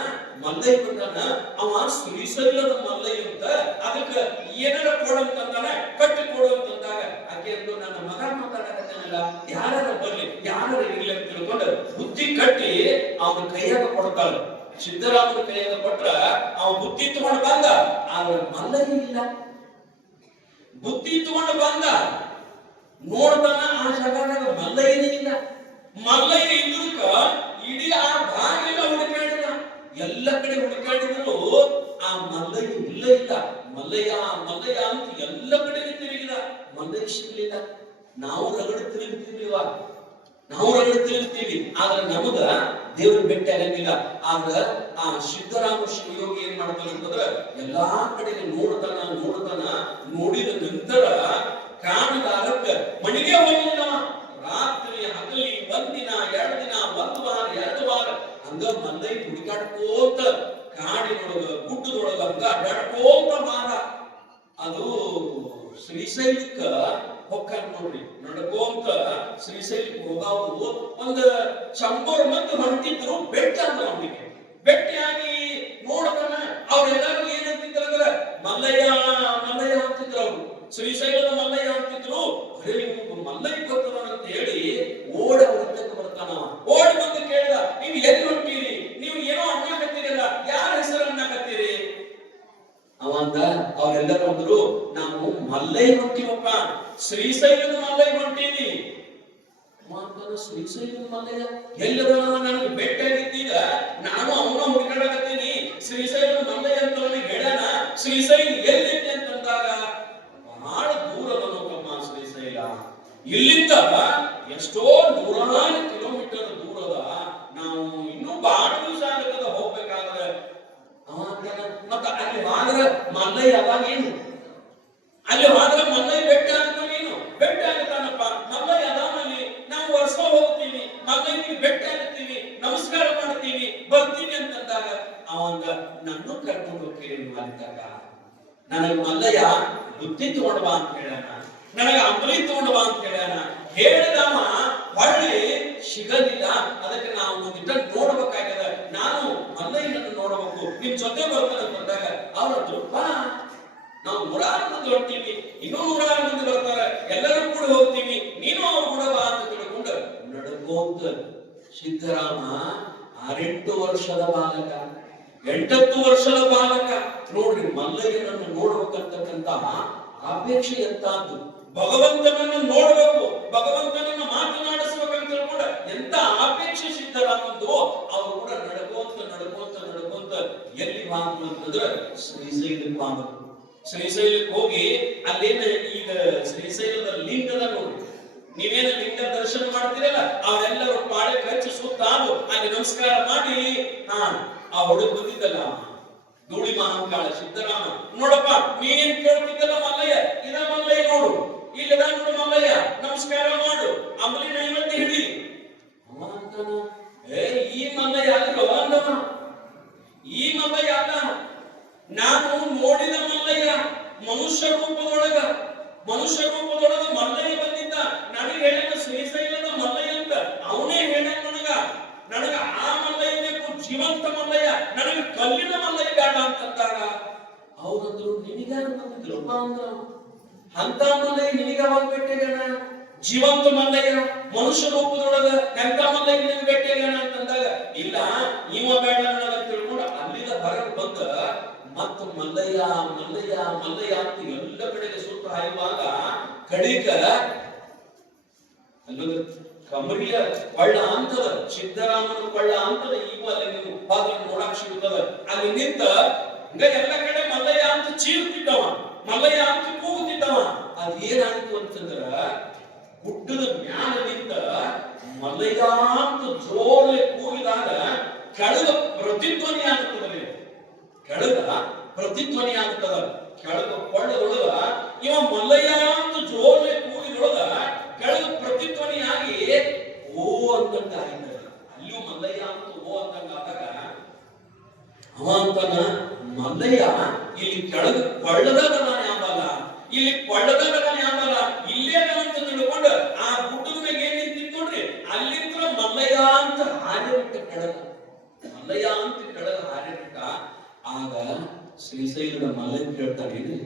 ಮಲ್ಲಯ್ಯ ಬಂದಾನ. ಅವ ಶ್ರೀಶೈಲದ ಮಲ್ಲಯ್ಯ ಅಂತ ಅದಕ್ಕೆ ಏನಾರ ಕೊಡಂತಂದಾನ, ಕಟ್ಟಿ ಕೊಡು ಅಂತಂದಾಗ ಆಕೆ ಅಂದು ನನ್ನ ಮಗ ಮಾತಾಡಕತ್ತಾನಲ್ಲ, ಯಾರ ಬರ್ಲಿ ಯಾರ ಇರ್ಲಿ ಅಂತ ತಿಳ್ಕೊಂಡು ಬುದ್ಧಿ ಕಟ್ಟಿ ಅವನ ಕೈಯಾಗ ಕೊಡ್ತಾಳ. ಸಿದ್ದರಾಮನ ಕೈಯಾಗ ಕೊಟ್ರ ಅವ ಬುದ್ಧಿ ತಗೊಂಡು ಬಂದ. ಆದ್ರೆ ಮಲ್ಲಯ್ಯ ಇಲ್ಲ. ಬುದ್ಧಿ ತಗೊಂಡು ಬಂದ, ನೋಡ್ತಾನ ಆ ಜಾಗದಾಗ ಮಲ್ಲಯ್ಯನೇ ಇಲ್ಲ. ಮಲ್ಲಯ್ಯ ಇಲ್ಲದಕ್ಕ ಇಡೀ ಆ ಭಾಗ ಎಲ್ಲ ಹುಡುಕಾಡಿದ, ಎಲ್ಲ ಕಡೆ ಹುಡುಕಾಡಿದ್ರು ಆ ಮಲ್ಲಯ್ಯ ಇಲ್ಲ ಇಲ್ಲ. ಮಲ್ಲಯ್ಯ ಮಲ್ಲಯ್ಯ ಅಂತ ಎಲ್ಲ ಕಡೆ ತಿರುಗಿದ, ಮಲ್ಲಯ್ಯ ಸಿಗ್ಲಿಲ್ಲ. ನಾವು ರಗಡ ತಿರುಗ್ತೀವಿವ, ನಾವು ರಗಡ ತಿರುಗ್ತೀವಿ, ಆದ್ರೆ ನಮಗ ದೇವ್ರ ಭೇಟಿ ಆಗಂಗಿಲ್ಲ. ಆದ್ರ ಆ ಸಿದ್ದರಾಮ ಶಿವಯೋಗಿ ಏನ್ ಮಾಡ್ತಾನ ಅಂತಂದ್ರ ಎಲ್ಲಾ ಕಡೆ ನೋಡ್ತಾನ ನೋಡ್ತಾನ. ನೋಡಿದ ನಂತರ ಕಾಣದಾರಕ್ಕ ಮನೆಗೆ ಹೋಗಿಲ್ಲ. ರಾತ್ರಿ ಹಗಲಿ ಒಂದಿನ ಎರಡು ದಿನ, ಒಂದು ವಾರ ಎರಡು ವಾರ ಹಂಗ ಮಲ್ಲಯ್ಯ ಹುಡುಕಾಡ್ಕೋತ ಕಾಡಿನೊಳಗ ಗುಡ್ಡದೊಳಗ ಹಂಗ ಅಡ್ಡಾಡ್ಕೋತ ಮಾರ. ಅದು ಶ್ರೀಶೈಲಕ್ಕ ಹೊಕ್ಕಾನ ನೋಡ್ರಿ, ನಡ್ಕೋಂತ ಶ್ರೀಶೈಲಕ್ಕೆ ಹೋಗಾವು ಒಂದ್ 100 ಮಂದಿ ಹೊಂಟಿದ್ರು. ಬೆಟ್ಟ ಅಂದ್ರ ಅವನಿಗೆ ಬೆಟ್ಟಿಯಾಗಿ ನೋಡ್ತಾನ. ಅವ್ರೆಲ್ಲರೂ ಏನಂತಿದ್ರ ಮಲ್ಲಯ್ಯ ಮಲ್ಲಯ್ಯ ಅಂತಿದ್ರು. ಅವ್ರು ಶ್ರೀಶೈಲದ ಮಲ್ಲಯ್ಯ ಅಂತಿದ್ರು. ಅರೆ ಮಲ್ಲಯ್ಯ ಗೊತ್ತವ ಅಂತ ಹೇಳಿ ಓಡಿ ಅವ್ರ ಬರ್ತಾನ. ಓಡಿ ಬಂದು ಕೇಳಿದ, ನೀವು ಎಲ್ಲಿ ಹೊಂಟೀರಿ, ನೀವು ಏನೋ ಅನ್ನಾಕತ್ತೀರಲ್ಲ, ಯಾರ ಹೆಸರು ಅನ್ನಾಕತ್ತೀರಿ? ಅವಂದ ಅವ್ರೆಲ್ಲರೂ ಅಂದ್ರು, ನಾವು ಮಲ್ಲಯ್ಯ ಹೊಂಟಿವಪ್ಪ, ಶ್ರೀಶೈಲದ ಮಲ್ಲಯ್ಯ ಹೊಂಟೀವಿ. ಶ್ರೀಶೈಲದ ಮಲ್ಲಯ್ಯ ಎಲ್ಲದ ನನಗೆ ಬೆಟ್ಟ ಆಗಿದ್ದೀಗ, ನಾನು ಅವನ ಹುಡುಕಾಡಕತ್ತೀನಿ. ಶ್ರೀಶೈಲದ ಮಲ್ಲಯ್ಯ ಅಂತ ನನಗೆ ಹೇಳ್ಯಾನ. ಶ್ರೀಶೈಲ ಎಲ್ಲಿದೆ ಅಂತಂದಾಗ ಬಹಳ ದೂರದ ನೋಕಮ್ಮ ಶ್ರೀಶೈಲ. ಇಲ್ಲಿಂದ ಎಷ್ಟೋ 100 ಕಿಲೋಮೀಟರ್ ದೂರದ. ನಾವು ಇನ್ನೂ ಬಹಳ ದಿವಸ ಆಗದ ಹೋಗ್ಬೇಕಾದ್ರೆ. ಮತ್ತ ಅಲ್ಲಿ ಹೋದ್ರ ಮಲ್ಲಯ್ಯ ಅದಾನೇನು? ಅಲ್ಲಿ ಹೋದ್ರ ಮಲ್ಲಯ್ಯ ಬೆಟ್ಟ ಆಗ್ತಾನೇನು? ಬೆಟ್ಟ ಆಗ್ತಾನಪ್ಪ. ಮಲ್ಲಯ್ಯ ಅದಾನಲ್ಲಿ ನಾವು ವರ್ಷ ಹೋಗ್ತೀವಿ, ಮಲ್ಲಯ್ಯನಿಗೆ ಬೆಟ್ಟ ಆಗ್ತೀವಿ, ನಮಸ್ಕಾರ ಮಾಡ್ತೀವಿ, ಬರ್ತೀವಿ ಅಂತಂದಾಗ ಅವಂಗ ನನ್ನೂ ಕರ್ಕೊಂಡು ಹೋಗ್ತೀರಿ ಮಾಡಿದಾಗ ನನಗೆ ಮಲ್ಲಯ್ಯ ಬುದ್ಧಿ ತಗೊಂಡ್ ಬಾ ಅಂತ ಹೇಳ್ಯಾನ, ನನಗೆ ಅಂಬಲಿ ತಗೊಂಡ್ ಬಾ ಅಂತ ಹೇಳ್ಯಾನ. ಹೇಳಿದವ ಹೊಳ್ಳಿ ಸಿಗಲಿಲ್ಲ. ಅದಕ್ಕೆ ನಾವು ಒಂದಿಟ್ಟ ನೋಡ್ಬೇಕಾಗ್ಯದ. ನಾನು ಮಲ್ಲಯ್ಯನನ್ನು ನೋಡಬೇಕು, ನಿಮ್ ಜೊತೆ ಬರ್ತಾನೆ ಅಂತಂದಾಗ ಅವ್ರದ್ದು ಬಾ, ನಾವು 100 ಮಂದಿ ಹೊಂಟೀವಿ, ಇನ್ನೂ 100 ಮಂದಿ ಬರ್ತಾರೆ, ಎಲ್ಲರೂ ಕೂಡ ಹೋಗ್ತೀವಿ, ನೀನು ಅವ್ರು ಕೂಡ ಬಾ ಅಂತ ತಿಳ್ಕೊಂಡು ನಡ್ಕೋತ ಸಿದ್ದರಾಮ 6-8 ವರ್ಷದ ಬಾಲಕ, 8 ವರ್ಷದ ಬಾಲಕ ನೋಡ್ರಿ. ಮಲ್ಲಯ್ಯನನ್ನು ನೋಡ್ಬೇಕಂತಕ್ಕಂತ ಅಪೇಕ್ಷೆ ಎಂತಾದ್ದು. ಭಗವಂತನನ್ನು ನೋಡ್ಬೇಕು, ಭಗವಂತನನ್ನು ಮಾತನಾಡಿಸ್ಬೇಕಂತ ತಿಳ್ಕೊಂಡ ಎಂತ ಅಪೇಕ್ಷೆ ಸಿದ್ದರಾಮಂದು. ಅವ್ರು ಕೂಡ ನಡ್ಕೋತ ನಡ್ಕೋತ ನಡ್ಕೋತ ಎಲ್ಲಿ ಬಾಂದ್ರು ಅಂತಂದ್ರ ಶ್ರೀಶೈಲಕ್ಕೆ ಬಾಂದ್ರು. ಶ್ರೀಶೈಲಕ್ಕೆ ಹೋಗಿ ಅಲ್ಲೇನ ಈಗ ಶ್ರೀಶೈಲದ ಲಿಂಗದ ನೋಡ್ರಿ, ನೀವೇನ ಲಿಂಗ ದರ್ಶನ ಮಾಡ್ತೀರಲ್ಲ, ಅವರೆಲ್ಲರೂ ಪಾಳೆ ಹಚ್ಚಿ ಸುತ್ತ ಅಲ್ಲಿ ನಮಸ್ಕಾರ ಮಾಡಿ ಆ ಹುಡುಗ ಬಂದಿದ್ದಲ್ಲ ಧೂಳಿ ಮಹಾಂಕಾಳ ಸಿದ್ದರಾಮ, ನೋಡಪ್ಪ ನೀನ್ ಕೇಳ್ತಿದ್ದಲ್ಲ ಮಲ್ಲಯ್ಯ, ಇದ ಮಲ್ಲಯ್ಯ ನೋಡು, ಇಲ್ಲದ ನೋಡು ಮಲ್ಲಯ್ಯ, ನಮಸ್ಕಾರ ಮಾಡು, ಅಂಬಲಿ ನೈವೇದ್ಯ ಹಿಡಿ. ಈ ಮಲ್ಲಯ್ಯ ಅಲ್ಲ, ಈ ಮಲ್ಲಯ್ಯ ಅಲ್ಲ, ನಾನು ನೋಡಿದ ಮಲ್ಲಯ್ಯ ಮನುಷ್ಯ ರೂಪದೊಳಗ ಮಲ್ಲಯ್ಯ ಬಂದಿದ್ದ. ನನಗೆ ಹೇಳಿದ ಶ್ರೀಶೈಲದ ಮಲ್ಲಯ್ಯ ಅಂತ ಅವನೇ ಹೇಳ ನನಗ ಆ ಮಲ್ಲಯ್ಯ ಬೇಕು, ಜೀವಂತ ಮಲ್ಲಯ್ಯ, ನನಗೆ ಕಲ್ಲಿನ ಮಲ್ಲಯ್ಯ ಬೇಡ ಅಂತಂದಾಗ ಅವ್ರಂದ್ರು ನಿನಗ್ಯಾರು ಬಂದಿದ್ರಪ್ಪ ಅಂದ್ರ ಅಂತ ಮಲ್ಲಯ್ಯ ನಿನಗ ಅವಾಗ ಭೇಟಿಯಾಗಣ, ಜೀವಂತ ಮಲ್ಲಯ್ಯ ಮನುಷ್ಯ ರೂಪದೊಳಗ ಎಂತ ಮಲ್ಲಯ್ಯ ನಿನಗೆ ಭೇಟಿಯಾಗಣ ಅಂತಂದಾಗ ಇಲ್ಲ ಇವ ಬೇಡ ನನಗ ತಿಳ್ಕೊಂಡು ಅಲ್ಲಿಂದ ಹೊರಗೆ ಬಂದ ಮತ್ತ ಮಲ್ಲಯ್ಯ ಮಲ್ಲಯ್ಯ ಮಲ್ಲಯ್ಯ ಅಂತ ಎಲ್ಲ ಕಡೆಗೆ ಸುತ್ತ ಹಾಯುವಾಗ ಕಡಿಕ ಅಲ್ಲೊಂದು ಕಮರಿಯ ಕೊಳ್ಳ ಅಂತದ, ಸಿದ್ದರಾಮನ ಕೊಳ್ಳ ಅಂತದ. ಈಗ ಅಲ್ಲಿ ನೀವು ನೋಡಕ್ ಸಿಗುತ್ತದ. ಅಲ್ಲಿ ನಿಂತ ಎಲ್ಲ ಕಡೆ ಮಲ್ಲಯ್ಯ ಅಂತ ಚೀರ್ತಿದ್ದವ, ಮಲ್ಲಯ್ಯ ಅಂತ ಕೂಗುತ್ತಿದ್ದವ. ಅದೇನಾಯ್ತು ಅಂತಂದ್ರ ಗುಡ್ಡದ ಮ್ಯಾಲ ನಿಂತ ಮಲ್ಲಯ್ಯ ಅಂತ ಜೋರೆ ಕೂಗಿದಾಗ ಕೆಳಗ ಪ್ರತಿಧ್ವನಿ ಆಗ್ತದೆ, ಕೆಳಗ ಪ್ರತಿಧ್ವನಿ ಆಗ್ತದ. ಕೆಳಗ ಕೊಳ್ಳದೊಳಗ ಇವ ಮಲ್ಲಯ್ಯ ಅಂತ ಜೋರೆ ಕೂಗಿದೊಳಗ ಕೆಳಗ ಪ್ರತಿಧ್ವನಿಯಾಗಿ ಓ ಅಂತಂತ ಆಯ್ತು. ಅಲ್ಲಿಯೂ ಮಲ್ಲಯ್ಯ ಅಂತ ಓ ಅಂತಂಗ ಆದಾಗ ಅವ ಅಂತಾನ ಮಲ್ಲಯ್ಯ ಇಲ್ಲಿ ಕೆಳಗ ಕೊಳ್ಳದಾಗ ನಾನು ಯಾವಲ್ಲ, ಇಲ್ಲಿ ಕೊಳ್ಳದಾಗ ನಾನು ಯಾವಲ್ಲ, ಇಲ್ಲೇ ಅಂತ ತಿಳ್ಕೊಂಡು ಆ ಗುಡ್ಡದ ಮೇಲೆ ಏನ್ ನಿಂತಿತ್ತು ನೋಡ್ರಿ, ಅಲ್ಲಿಂದ ಮಲ್ಲಯ್ಯ ಅಂತ ಹಾರಿ ಬಿಟ್ಟ ಕೆಳಗ, ಮಲ್ಲಯ್ಯ ಅಂತ ಕೆಳಗ ಹಾರಿ ಬಿಟ್ಟ. ಆಗ ಶ್ರೀಶೈಲದ ಮಲ್ಲಯ್ಯ ಕೇಳ್ತಾನೆ,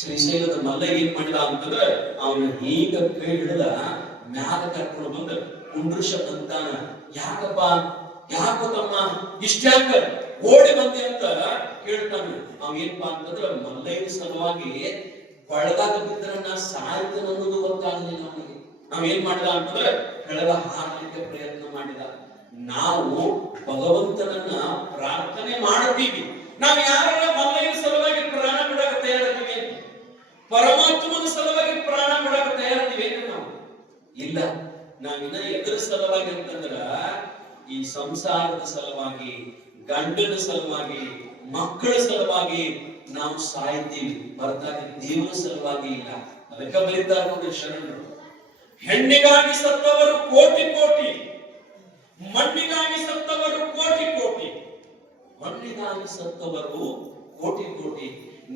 ಶ್ರೀಶೈಲದ ಮಲ್ಲಯ್ಯ ಏನ್ ಮಾಡಿದ ಅಂತಂದ್ರೆ ಅವನ ಈಗ ಕೈ ಹಿಡಿದ ಮ್ಯಾಲ ಕರ್ಕೊಂಡು ಬಂದ ಕುಂಡ್ರಿಸ ಅಂತಾನ. ಯಾಕಪ್ಪ ಯಾಕ ತಮ್ಮ ಇಷ್ಟ್ಯಾಕ ಓಡಿ ಬಂದೆ ಅಂತ ಕೇಳ್ತಾನೆ. ಅವ್ ಏನಪ್ಪಾ ಅಂತಂದ್ರ ಮಲ್ಲಯ್ಯನ ಸಲುವಾಗಿ ಬಳದಾಗ ಬಿದ್ದರೆ ನಾ ಸಾಯ್ತೇನೆ ಅನ್ನೋದು ಗೊತ್ತಾಗಲಿಲ್ಲ ಅವನಿಗೆ. ನಾವ್ ಏನ್ ಮಾಡಿದ ಅಂತಂದ್ರೆ ಕೆಳಗ ಹಾರಲಿಕ್ಕೆ ಪ್ರಯತ್ನ ಮಾಡಿದ. ನಾವು ಭಗವಂತನನ್ನ ಪ್ರಾರ್ಥನೆ ಮಾಡ್ತೀವಿ, ನಾವ್ ಯಾರ ಮಲ್ಲಯ್ಯನ ಸಲುವಾಗಿ ಪ್ರಾಣ ಬಿಡಕ್ಕೆ ತಯಾರಿದ್ದೀವಿ, ಪರಮಾತ್ಮನ ಸಲುವಾಗಿ ಪ್ರಾಣ ಬಿಡಕ್ಕೆ ತಯಾರಿದ್ದೀವಿ ನಾವು ಇಲ್ಲ. ನಾವಿನ್ನ ಎದುರ ಸಲುವಾಗಿ ಅಂತಂದ್ರ ಈ ಸಂಸಾರದ ಸಲುವಾಗಿ, ಗಂಡನ ಸಲುವಾಗಿ, ಮಕ್ಕಳ ಸಲುವಾಗಿ ನಾವು ಸಾಯ್ತೀವಿ, ಹೊರತಾಗಿ ದೇವರ ಸಲುವಾಗಿ ಇಲ್ಲ. ಅದಕ್ಕೆ ಬರೀತಾರೆ ನೋಡಿ ಶರಣರು, ಹೆಣ್ಣಿಗಾಗಿ ಸತ್ತವರು ಕೋಟಿ ಕೋಟಿ, ಮಣ್ಣಿಗಾಗಿ ಸತ್ತವರು ಕೋಟಿ ಕೋಟಿ, ಮಣ್ಣಿಗಾಗಿ ಸತ್ತವರು ಕೋಟಿ ಕೋಟಿ,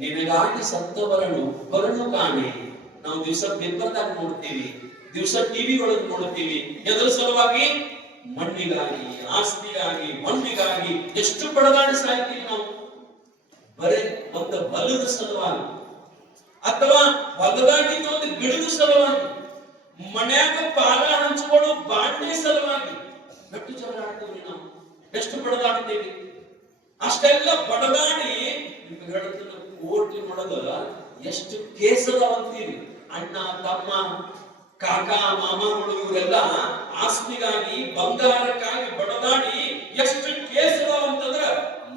ನಿನಗಾಗಿ ಸತ್ತವರನ್ನು ಹೊರನು ಕಾಣೆ. ನಾವು ದಿವಸ ಪೇಪರ್ದಾಗ ನೋಡ್ತೀವಿ, ದಿವಸ ಟಿವಿ ಒಳಗೆ ನೋಡ್ತೀವಿ. ಎದರ ಸಲುವಾಗಿ? ಮಣ್ಣಿಗಾಗಿ, ಆಸ್ತಿಗಾಗಿ, ಮಣ್ಣಿಗಾಗಿ ಎಷ್ಟು ಪಡದಾಡಿ ಸಾಯ್ತೀವಿ ನಾವು. ಬರೇ ಒಂದು ಹೊಲದ ಸಲುವಾಗಿ ಅಥವಾ ಹೊಲದಾಗಿದ್ದ ಒಂದು ಗಿಡದ ಸಲುವಾಗಿ, ಮನ್ಯಾಗ ಪಾಲ ಹಂಚಿಕೊಳ್ಳೋ ಬಾಂಡೆ ಸಲುವಾಗಿ ಎಷ್ಟು ಜಗಳ ಆಡ್ತೀವಿ ನಾವು, ಎಷ್ಟು ಬಡದಾಡ್ತೀವಿ. ಅಷ್ಟೆಲ್ಲ ಬಡದಾಡಿ ನಿಮ್ಗೆ ಹೇಳ್ತೀನಿ, ಕೋರ್ಟಿನೊಳಗ ಎಷ್ಟು ಕೇಸದ ಅಂತೀವಿ. ಅಣ್ಣ ತಮ್ಮ ಕಾಕ ಮಾಮಗಳು ಇವರೆಲ್ಲ ಆಸ್ತಿಗಾಗಿ ಬಂಗಾರಕ್ಕಾಗಿ ಬಡದಾಡಿ ಎಷ್ಟು ಕೇಸದಾವ ಅಂತಂದ್ರ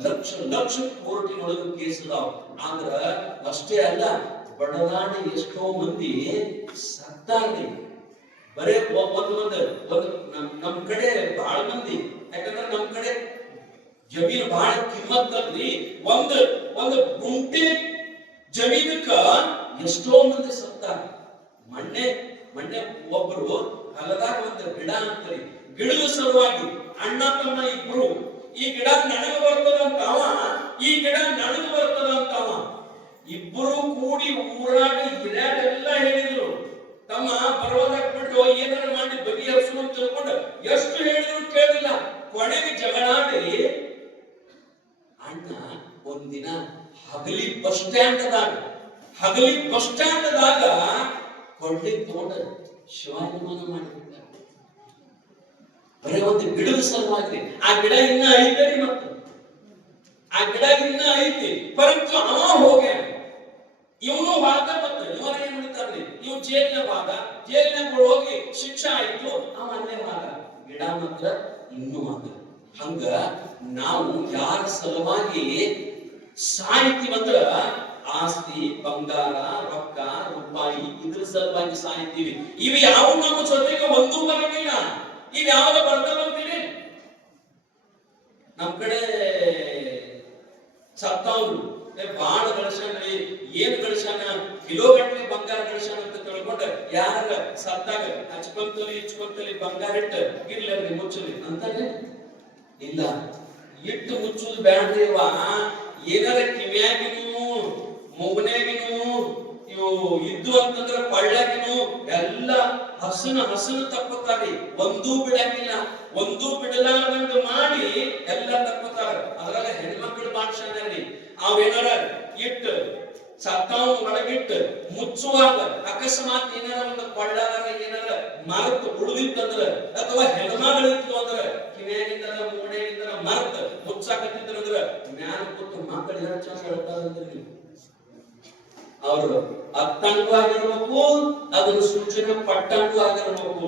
ಲಕ್ಷ ಲಕ್ಷ ಕೋರ್ಟಿನೊಳಗ ಕೇಸದಾವ. ಆದ್ರ ಅಷ್ಟೇ ಅಲ್ಲ, ಬಡದಾಡಿ ಎಷ್ಟೋ ಮಂದಿ ಸತ್ತಾಗಿ ಬರೇ ನಮ್ ಕಡೆ ಬಹಳ ಮಂದಿ, ಯಾಕಂದ್ರೆ ನಮ್ ಕಡೆ ಜಮೀನು ಬಹಳ ಕಿಮ್ಮತ್ತಲ್ಲಿ ಒಂದು ಗುಂಟೆ ಜಮೀನಕ್ಕ ಎಷ್ಟೋ ಮಂದಿ ಸತ್ತಾರ. ಮೊನ್ನೆ ಒಬ್ರು ಹೊಲದಾಗ ಒಂದು ಗಿಡ ಅಂತಾರೆ, ಗಿಡದ ಸಲುವಾಗಿ ಅಣ್ಣ ತಮ್ಮ ಇಬ್ರು, ಈ ಗಿಡ ನನಗ ಬರ್ತದಂತಾವ, ಈ ಗಿಡ ನನಗ ಬರ್ತದಂತಾವ, ಇಬ್ಬರು ಕೂಡಿ ಊರಾಗ ಹಿರಿಯರೆಲ್ಲ ಹೇಳಿದ್ರು, ತಮ್ಮ ಬರೋದಾಗ ಬಿಟ್ಟು ಏನಾರ ಮಾಡಿ ಬಗೆಹರಿಸು ಅಂತ ತಿಳ್ಕೊಂಡು ಎಷ್ಟು ಹೇಳಿದ್ರು ಕೇಳಿಲ್ಲ. ಕೊನೆಗೆ ಜಗಳಾಡಿ ಅಣ್ಣ ಒಂದಿನ ಹಗಲಿ ಬಸ್ ಸ್ಟ್ಯಾಂಡ್ದಾಗ ಕೊಳ್ಳಿ ತೋಟ ಶಿವಾನುಮಾನ ಮಾಡಿಬಿಟ್ಟ. ಬರೀ ಒಂದು ಗಿಡದ ಸಲುವಾಗಿ. ಆ ಗಿಡ ಇನ್ನ ಐತೆ, ಮತ್ತು ಆ ಗಿಡ ಇನ್ನ ಐತಿ, ಪರಂತು ಅವ ಹೋಗ್ಯಾನ. ಇವನು ವಾದ ಮತ್ತು ಇವರ ಏನ್ ಮಾಡ್ತಾರ್ರಿ, ಇವ್ ಜೈಲಿನ ವಾದ, ಜೈಲಿನಾಗ ಹೋಗಿ ಶಿಕ್ಷೆ ಆಯ್ತು, ಅವ ಅಲ್ಲೇ ವಾದ, ಗಿಡ ಮಾತ್ರ ಇನ್ನೂ ಮಾತ್ರ. ಹಂಗ ನಾವು ಯಾರ ಸಲುವಾಗಿ ಸಾಯ್ತೀವಂದ್ರ ಆಸ್ತಿ, ಬಂಗಾರ, ರೊಕ್ಕ, ರೂಪಾಯಿ ಇದ್ರ ಸಲುವಾಗಿ ಸಾಯ್ತೀವಿ. ಇವು ಯಾವ ನಮ್ಮ ಜೊತೆಗೆ ಒಂದು ಬರಂಗಿಲ್ಲ. ಇವ್ ಯಾವ್ದ ಬರ್ತೀವಿ ನಮ್ ಕಡೆ ಸತ್ತವ್ರು ಬಾಳ ಗಳಿಸ್ಯಾನ್ರಿ, ಏನ್ ಗಳಿಸ್ಯಾನ, ಕಿಲೋಗಟ್ಟಲೆ ಬಂಗಾರ ಗಳಿಸ್ಯಾನ ಅಂತ ತಿಳ್ಕೊಂಡ ಯಾರ ಸತ್ತಾಗ ಹಚ್ಕೊಂತಲಿ ಬಂಗಾರ ಇಟ್ಟು ಇರ್ಲಿ ಮುಚ್ಚಲಿ ಅಂತಾನೆ ಇಲ್ಲ. ಇಟ್ಟು ಮುಚ್ಚುದು ಬ್ಯಾಡ್ರಿವ, ಏನಾರ ಕಿವ್ಯಾಗಿನೂ ಮೂಗನ್ಯಾಗಿನೂ ಇವು ಇದ್ದು ಅಂತಂದ್ರ ಪಳ್ಳಾಗಿನೂ ಎಲ್ಲ ಹಸನ ತಪ್ಪತಾರಿ. ಒಂದೂ ಬಿಡಂಗಿಲ್ಲ, ಒಂದೂ ಬಿಡಲಾರ್ದಂಗ ಮಾಡಿ ಎಲ್ಲ ತಪ್ಪತಾರ. ಅದ್ರಾಗ ಹೆಣ್ಮಕ್ಳು ಬಾಳ ಶಾನ್ಯಾರಿ. ಅವೇನಾರ ಇಟ್ಟು ಸತ್ತಾವ್ ಒಳಗಿಟ್ಟು ಮುಚ್ಚುವಾಗ ಅಕಸ್ಮಾತ್ ಏನಾರ ಒಂದು ಕೊಳ್ಳಾರ ಏನಾರ ಮರತ್ ಉಳಿದಿತ್ತಂದ್ರ ಅಥವಾ ಹೆಣ್ಮಗಳಿತ್ತು ಅಂದ್ರ ಕಿವ್ಯಾಗಿಂದರ ಮೂಗನ್ಯಾಗಿಂದರ ಮರತ್ ಮುಚ್ಚಾಕತ್ತಿದ್ರಂದ್ರ ಮ್ಯಾಲ ಕೂತು ಮಕ್ಕಳು ಎಷ್ಟು ಚಂದ ಹೇಳ್ತಾರಂದ್ರಿ ನೀವು. ಅವರು ಅತ್ತಂಗೂ ಆಗಿರ್ಬೇಕು, ಅದ್ರ ಸೂಚನೆ ಪಟ್ಟಂಗೂ ಆಗಿರ್ಬೇಕು.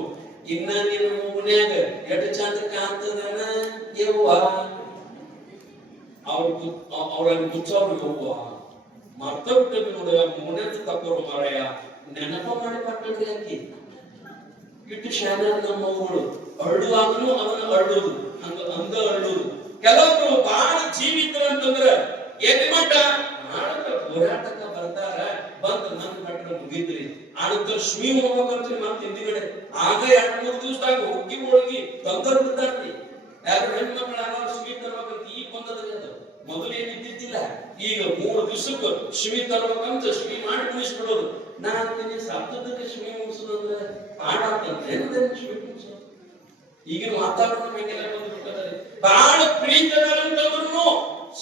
ಇನ್ನ ನಿನ್ನ ಮೂಗನ್ಯಾಗ ಎಷ್ಟು ಚಂದ ಕಾಣ್ತದನ ಯವ್ವ, ಅವ್ರಲ್ಲಿ ಮುಚ್ಚವ್ರು ಯವ್ವ ಮರ್ತ ಬಿಟ್ಟದ್ದು ನೋಡ. ಮೂಗನ್ಯಾಗ ತಪ್ಪರು ಮಾರಾಯ, ನೆನಪ ಮಾಡಿ ಮಕ್ಕಳಿಗೆ ಹಾಕಿ ಇಟ್ಟು ಶಾನ ನಮ್ಮ ಮಗಳು ಅಳ್ಳುವಾಗನು ಅವನ ಅಳ್ಳುದು ಹಂಗ ಅಳ್ಳುದು. ಕೆಲವೊಬ್ರು ಬಾಳ ಜೀವಿತರ ಅಂತಂದ್ರ ಎಲ್ಲಿ ಮಟ್ಟ ಹೋರಾಟಕ್ಕ ಬರ್ತಾರ, ಬಂದ್ ನನ್ನ ಕಟ್ಟಡ ಮುಗಿದ್ರಿ ಆನಂತರ ಶ್ಮೀ ಹೋಗ್ಬೇಕಂತ್ರಿ. ಮತ್ತೆ ಹಿಂದಿಗಡೆ ಆಗ 2-3 ದಿವಸದಾಗ ಹೋಗಿ ತಂದರ್ ಬಿಡ್ತಾರ್ರಿ. ಯಾರು ಹೆಣ್ಮಕ್ಳು ಆಗ ಶ್ಮೀ ತರ್ಬೇಕಂತ ಈಗ ಬಂದದ್ರಿ. ಅದು ಮೊದಲು ಏನಿದ್ದಿದ್ದಿಲ್ಲ. ಈಗ 3 ದಿವಸಕ್ಕೆ ಶ್ಮೀ ತರ್ಬೇಕಂತ ಶ್ಮೀ ಮಾಡಿ ಮುಗಿಸ್ಬಿಡೋದು. ನಾ ಅಂತೀನಿ ಸತ್ತದಕ್ಕೆ ಶ್ಮೀ ಮುಗಿಸೋದಂದ್ರೆ ಮಾಡಾಕಂದ್ರೆ ಶ್ಮೀ ಮುಗಿಸೋದು. ಈಗಿನ ವಾತಾವರಣ ಹೆಂಗೆಲ್ಲ ಬಂದ್ಬಿಟ್ಟದ್ರಿ. ಬಹಳ ಪ್ರೀತಂತಂದ್ರು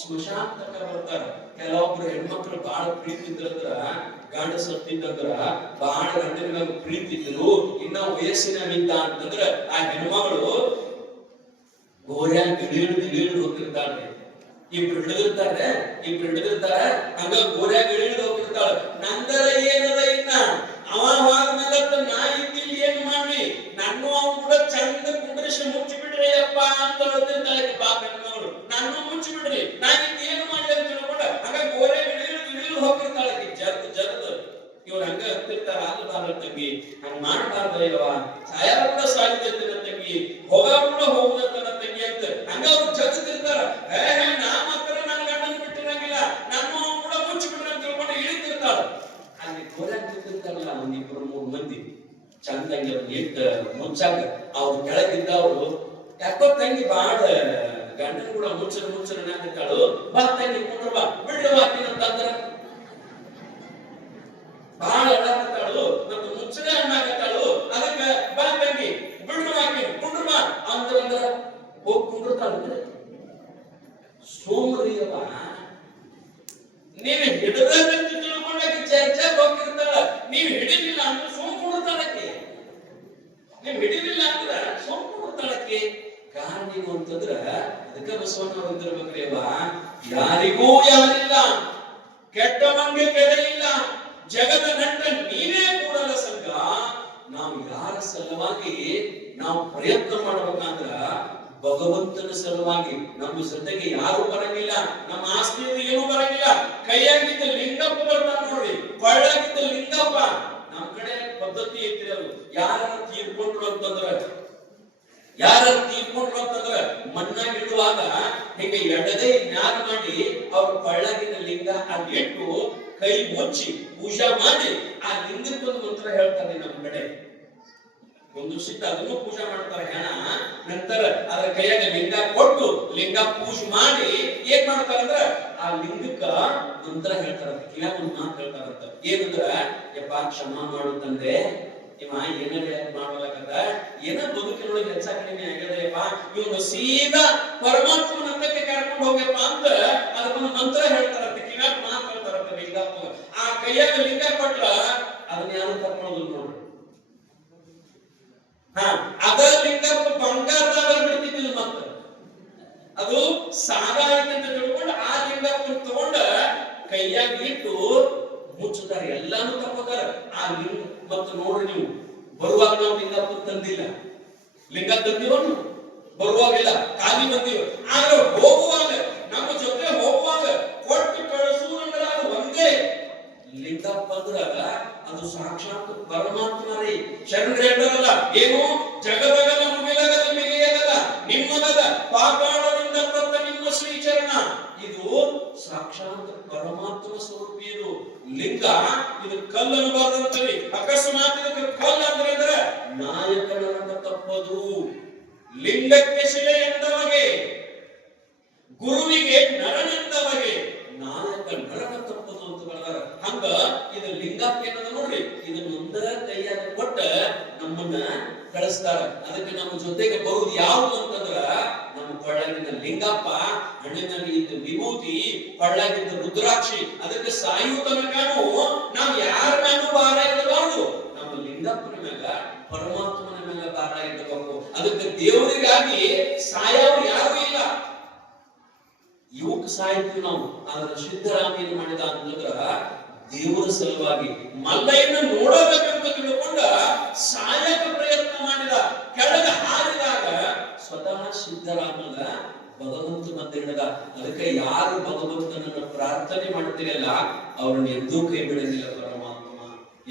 ಸ್ಮಶಾನ ತಕ್ಕ ಬರ್ತಾರ. ಕೆಲವೊಬ್ರು ಹೆಣ್ಮಕ್ಳು ಬಹಳ ಪ್ರೀತಿ ಇದ್ರಂದ್ರ, ಗಂಡ ಸತ್ತಿದ್ದಂದ್ರ ಬಹಳ ಗಂಡನ ಪ್ರೀತಿ ಇದ್ರು, ಇನ್ನ ವಯಸ್ಸಿನ ನಿಂತ ಅಂತಂದ್ರ ಆ ಹೆಣ್ಮಗಳು ಗೋರ್ಯಾಗ ಇಳಿದು ಹೋಗ್ತಿರ್ತಾಳ್ರಿ. ಇಬ್ರು ಹಿಡಿದಿರ್ತಾರ ಹಂಗ ಗೋರ್ಯಾಗ ಇಳಿದು ಹೋಗ್ತಿರ್ತಾಳ. ನಂದರ ಏನದ ಇನ್ನ ಅವಾದ್ಮೇಲೆ ನಾ ಇದ್ದಿಲ್ಲ ಏನ್ ಮಾಡಿ ನಾನು ಅವ್ನು ಕೂಡ ಚಂದ ಕುಂಡ್ರಿಸಿ ಮುಚ್ಚಿ ಬಿಡ್ರಿ ಅಪ್ಪ ಅಂತ ಹೇಳ್ತಿರ್ತಾಳೆ. ಪಾಪ ಹೆಣ್ಮಗಳು ನಾನು ಮುಚ್ಚಿ ಬಿಡ್ರಿ, ನಾ ಏನು ಮಾಡಿ ಅಂತ ತಿಳ್ಕೊಂಡ ಹಂಗ ಗೋರ್ಯಾಗ ಇಳಿದು ಹೋಗ್ತಿರ್ತಾಳೆ. ಜರ್ದ್ ಇವ್ರು ಹಂಗ ಹತ್ತಿರ್ತಾರ. ಆಗಬಾರ್ದ ತಂಗಿ, ಹಂಗ ಮಾಡಬಾರ್ದ ಇವ ಸಾಯ ಕೂಡ ಸಾಯುದತ್ತನ ತಂಗಿ, ಹೋಗ ಕೂಡ ಹೋಗುದತ್ತನ ತಂಗಿ ಅಂತ ಹಂಗ ಅವ್ರು ಜಗತ್ತಿರ್ತಾರ. ನಾ ಮಾತ್ರ ನನ್ನ ಗಂಡನ ಬಿಟ್ಟಿರಂಗಿಲ್ಲ, ನಾನು ಕೂಡ ಮುಚ್ಚಿ ಬಿಡ್ರಿ ಅಂತ ತಿಳ್ಕೊಂಡು ಇಳಿತಿರ್ತಾಳ. ಅಲ್ಲಿ ಗೋರ್ಯಾಗ ನಿಂತಿರ್ತಾರಲ್ಲ ಒಂದ್ 2-3 ಮಂದಿ ಚಂದಂಗಿ ಅವ್ರು ಇಟ್ಟ ಮುಚ್ಚಾಕ ಅವ್ರು ಕೆಳಗಿದ್ದವ್ರು ಯಾಕೋ ತಂಗಿ ಬಾಳ ಗಂಡನ ಕೂಡ ಮುಚ್ಚನ ನಾಕಿರ್ತಾಳು. ಬಾ ತಂಗಿ ಕುಂಡ್ರ ಬಾ ಬಿಡ್ರಿ ಹಾಕಿನಂತಂದ್ರ ಬಹಳ ಅಡಾಕತ್ತಾಳು, ಮತ್ತು ಮುಚ್ಚನೆ ಅನ್ನಾಕತ್ತಾಳು. ಅದಕ್ಕ ಬಾ ತಂಗಿ ಬಿಡ್ರು ಹಾಕಿ ಕುಂಡ್ರ ಬಾ ಅಂತಂದ್ರ ಹೋಗಿ ಕುಂಡ್ರತಾಳ. ಸೋಮರಿಯವ ನೀವ್ ಹಿಡದಂತ ತಿಳ್ಕೊಂಡಾಕಿ ಚರ್ಚೆ ಹೋಗಿರ್ತಾಳ. ನೀವ್ ಹಿಡಿಲಿಲ್ಲ ಅಂದ್ರೆ ಸೋಮ್ ಕುಂಡ್ರತಾಳಕ್ಕೆ, ನೀವ್ ಹಿಡಿಲಿಲ್ಲ ಅಂದ್ರ ಸೋಮ್ ಕುಂಡ್ರತಾಳಕ್ಕೆ. ಕಾರಣ ಏನು ಅಂತಂದ್ರ ಅದಕ್ಕ ಬಸವಣ್ಣ ಅಂದಿರ್ಬೇಕ್ರಿ, ಅವ ಯಾರಿಗೂ ಯಾರಿಲ್ಲ, ಕೆಟ್ಟವಂಗೆ ಕೆಡಲಿಲ್ಲ, ಜಗದ ನಟ ನೀವೇ ಕೂಡಲ ಸಂಘ. ನಾವು ಯಾರ ಸಲುವಾಗಿ ನಾವು ಪ್ರಯತ್ನ ಮಾಡಬೇಕಂದ್ರ ಭಗವಂತನ ಸಲುವಾಗಿ. ನಮ್ಮ ಜೊತೆಗೆ ಯಾರು ಬರಂಗಿಲ್ಲ, ನಮ್ಮ ಆಸ್ತಿಯಿಂದ ಏನು ಬರಂಗಿಲ್ಲ. ಕೈಯಾಗಿದ್ದ ಲಿಂಗಪ್ಪ ಬರ್ತಾನ ನೋಡ್ರಿ, ಕೊಳ್ಳಾಗಿದ್ದ ಲಿಂಗಪ್ಪ. ನಮ್ ಕಡೆ ಪದ್ಧತಿ ಐತ್ರಿ, ಅದು ಯಾರ ತೀರ್ಕೊಂಡ್ರು ಅಂತಂದ್ರ ಮಣ್ಣಾಗ ಇಡುವಾಗ ಹಿಂಗ ಎಡಗೈ ಮ್ಯಾಲ ಮಾಡಿ ಅವ್ರ ಕೊಳ್ಳಾಗಿದ್ದ ಲಿಂಗ ಅಲ್ಲಿ ಇಟ್ಟು ಕೈ ಮುಚ್ಚಿ ಪೂಜಾ ಮಾಡಿ ಆ ಲಿಂಗಕ್ಕೊಂದು ಮಂತ್ರ ಹೇಳ್ತಾರೆ. ನಮ್ಮ ಕಡೆ ಒಂದು ಸಿದ್ಧ ಅದನ್ನು ಪೂಜಾ ಮಾಡ್ತಾರೆ ಹೆಣ. ನಂತರ ಅದರ ಕೈಯಾಗ ಲಿಂಗ ಕೊಟ್ಟು ಲಿಂಗ ಪೂಜೆ ಮಾಡಿ ಏನ್ ಮಾಡ್ತಾರಂದ್ರ ಆ ಲಿಂಗಕ್ಕ ಮಂತ್ರ ಹೇಳ್ತಾರ. ಕಿವ್ಯಾಗ ಒಂದು ಮಾತು ಹೇಳ್ತಾರಂತ, ಏನಂದ್ರ ಯಪ್ಪ ಕ್ಷಮಾ ಮಾಡು ತಂದೆ, ಇವ ಏನಾರ ಮಾಡ್ಬೇಕಂತ ಏನ ಬದುಕಿನೊಳಗೆ ಹೆಚ್ಚ ಕಡಿಮೆ ಆಗ್ಯದಪ್ಪ, ಇವನು ಸೀದಾ ಪರಮಾತ್ಮನ ಹಂತಕ್ಕೆ ಕರ್ಕೊಂಡು ಹೋಗ್ಯಪ್ಪ ಅಂತ ಅದಕ್ಕೊಂದು ಮಂತ್ರ ಹೇಳ್ತಾರಂತ. ಕಿವ್ಯಾಗ ಮಾತು ಹೇಳ್ತಾರಂತ ಲಿಂಗಪ್ಪ. ಆ ಕೈಯಾಗ ಲಿಂಗ ಕೊಟ್ರ ಅದನ್ನ ಯಾರು ತಕ್ಕೊಳ್ಳೋದು ನೋಡ್ರಿ. ಅದ ಲಿಂಗಪ್ಪ ಬಂಗಾರದಾಗ ಬಿಡ್ತಿದ್ದಿಲ್ಲ, ಮತ್ತ ಅದು ಸಾದಾ ಐತೆ ಅಂತ ತಿಳ್ಕೊಂಡು ಆ ಲಿಂಗಪ್ಪ ತಗೊಂಡ ಕೈಯಾಗ ಇಟ್ಟು ಮುಚ್ಚುತ್ತಾರೆ. ಎಲ್ಲಾನು ತಕ್ಕೋತಾರ ಆ ಲಿಂಗ. ಮತ್ತು ನೋಡ್ರಿ, ನೀವು ಬರುವಾಗ ನಾವು ಲಿಂಗಪ್ಪ ತಂದಿಲ್ಲ, ಲಿಂಗ ತಂದಿವನು ಬರುವಾಗಿಲ್ಲ, ಖಾಲಿ ಬಂದಿವ. ಆದ್ರೆ ಹೋಗುವಾಗ ನಮ್ಮ ಜೊತೆ ಹೋಗುವಾಗ ಕೊಟ್ಟು ಕಳಿಸುವಂದ್ರ ಅದು ಒಂದೇ ಲಿಂಗಪ್ಪ ಅಂದ್ರ ಅದು ಸಾಕ್ಷಾತ್ ಪರಮಾತ್ಮ ರೀ. ಶರಣರು ಹೇಳ್ತಾರಲ್ಲ, ಏನು ಜಗದಗಲ ಮುಗಿಲಗದ ಮಿಗಿಯಗಲ ನಿಮ್ಮಗದ ಪಾತಾಳದಿಂದ ಬಂದ ನಿಮ್ಮ ಶ್ರೀಚರಣ. ಇದು ಸಾಕ್ಷಾತ್ ಪರಮಾತ್ಮ ಸ್ವರೂಪಿ. ಇದು ಲಿಂಗ, ಇದು ಕಲ್ಲನ್ನು ಬರೆದಂತವಿ. ಅಕಸ್ಮಾತ್ ಇದಕ್ಕೆ ಕಲ್ಲು ಅಂದ್ರೆ ನಾಯಕನನ್ನ ತಪ್ಪದು. ಲಿಂಗಕ್ಕೆ ಶಿಲೆ ಎಂದವಗೆ, ಗುರುವಿಗೆ ನರನೆಂದವಗೆ, ಲಿಂಗಪ್ಪ ಏನದ ನೋಡ್ರಿ, ಇದನ್ನ ಒಂದ ಕೈಯಾಗ ಕೊಟ್ಟ ನಮ್ಮನ್ನ ಕಳಿಸ್ತಾರ. ಅದಕ್ಕೆ ನಮ್ಮ ಜೊತೆಗೆ ಬರುವುದು ಯಾವುದು ಅಂತಂದ್ರ ನಮ್ಮ ಕೊಳ್ಳಾಗಿದ್ದ ಲಿಂಗಪ್ಪ, ಹಣ್ಣಿನಲ್ಲಿ ಇದ್ದ ವಿಭೂತಿ, ಕೊಳ್ಳಾಗಿದ್ದ ರುದ್ರಾಕ್ಷಿ. ಅದಕ್ಕೆ ಸಾಯು ತನಕನೂ ನಾವು ಯಾರ ಮ್ಯಾಗೂ ಭಾರ ಇಡಬಾರ್ದು, ನಮ್ಮ ಲಿಂಗಪ್ಪನ ಮ್ಯಾಗ, ಪರಮಾತ್ಮನ ಮ್ಯಾಗ ಭಾರ ಇಡಬೇಕು. ಅದಕ್ಕೆ ದೇವರಿಗಾಗಿ ಸಾಯವ್ರು ಯಾರು ಇಲ್ಲ. ಇವಕ್ಕೆ ಸಾಯ್ತೀವಿ ನಾವು. ಆದ್ರೆ ಸಿದ್ದರಾಮ ಏನ್ ಮಾಡಿದ ಅಂತಂದ್ರ ದೇವರ ಸಲುವಾಗಿ ಮಲ್ಲಯ್ಯನ ನೋಡಬೇಕಂತ ತಿಳ್ಕೊಂಡ ಸಾಯಕ ಪ್ರಯತ್ನ ಮಾಡಿದ. ಕೆಳಗೆ ಹಾರಿದಾಗ ಸ್ವತಃ ಸಿದ್ದರಾಮನ ಭಗವಂತ ಬಂದು ಹಿಡಿದ. ಅದಕ್ಕೆ ಯಾರು ಭಗವಂತನನ್ನ ಪ್ರಾರ್ಥನೆ ಮಾಡ್ತೀರಲ್ಲ ಅವ್ರನ್ನ ಎಂದೂ ಕೈ ಬಿಡಂಗಿಲ್ಲ ಪರಮಾತ್ಮ,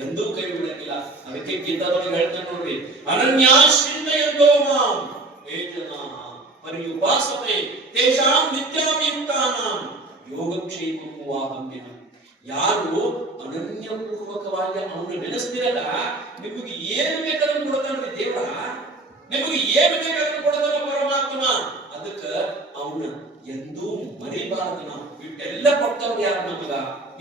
ಎಂದೂ ಕೈ ಬಿಡಂಗಿಲ್ಲ. ಅದಕ್ಕೆ ಗೀತಾದೊಳಗೆ ಹೇಳ್ತಾನೆ ನೋಡ್ರಿ, ಅನನ್ಯಾಶ್ಚಿಂತಯಂತೋ ಮಾಂ ಯೇ ಜನಾಃ ಪರಿಯುಪಾಸತೆ ತೇಷಾಂ ನಿತ್ಯಾಭಿಯುಕ್ತಾನಾಂ ಯೋಗಕ್ಷೇಮಂ ವಾಹಮ್ಯಹಂ. ಯಾರು ಅನನ್ಯಪೂರ್ವಕವಾಗಿ ಅವನು ನೆನೆಸ್ತಿರಲ್ಲ, ನಿಮಗೆ ಏನು ಬೇಕಾದ್ರೂ ಕೊಡ್ತಾನ್ರಿ ದೇವರ, ನಿಮಗೆ ಏನು ಬೇಕಾದ್ರೂ ಕೊಡ್ತಾನ ಪರಮಾತ್ಮ. ಅದಕ್ಕ ಅವನ ಎಂದೂ ಮರಿಬಾರದು. ನಾವು ಇಟ್ಟೆಲ್ಲ ಕೊಟ್ಟವ್ರು ಯಾರು ನಮಗ,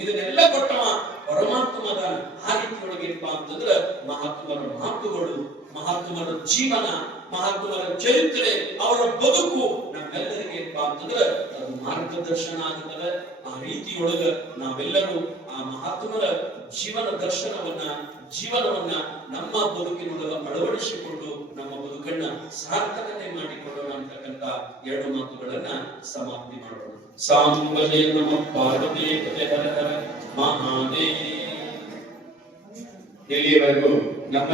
ಇದನ್ನೆಲ್ಲ ಕೊಟ್ಟವ ಪರಮಾತ್ಮ ಅದಾನ. ಆ ರೀತಿಯೊಳಗೆ ಏನಪ್ಪ ಅಂತಂದ್ರ ಮಹಾತ್ಮರ ಮಾತುಗಳು, ಮಹಾತ್ಮರ ಜೀವನ, ಮಹಾತ್ಮರ ಚರಿತ್ರೆ, ಅವರ ಬದುಕು ನಮ್ಮೆಲ್ಲರಿಗೆ ಏನಪ್ಪಾ ಅಂತಂದ್ರ ಅದು ಮಾರ್ಗದರ್ಶನ ಆಗುತ್ತದೆ. ಆ ರೀತಿಯೊಳಗ ನಾವೆಲ್ಲರೂ ಆ ಮಹಾತ್ಮರ ಜೀವನವನ್ನ ನಮ್ಮ ಬದುಕಿನೊಳಗ ಅಳವಡಿಸಿಕೊಂಡು ನಮ್ಮ ಬದುಕನ್ನ ಸಾರ್ಥಕತೆ ಮಾಡಿಕೊಳ್ಳೋಣ ಅಂತಕ್ಕಂಥ ಎರಡು ಮಾತುಗಳನ್ನ ಸಮಾಪ್ತಿ ಮಾಡೋಣ. ಸಾಂಬಲೇ ನಮಃ ಪಾರ್ವತಿ ಹರ ಹರ ಮಹಾದೇವ. ಇಲ್ಲಿವರೆಗೂ ನಮ್ಮ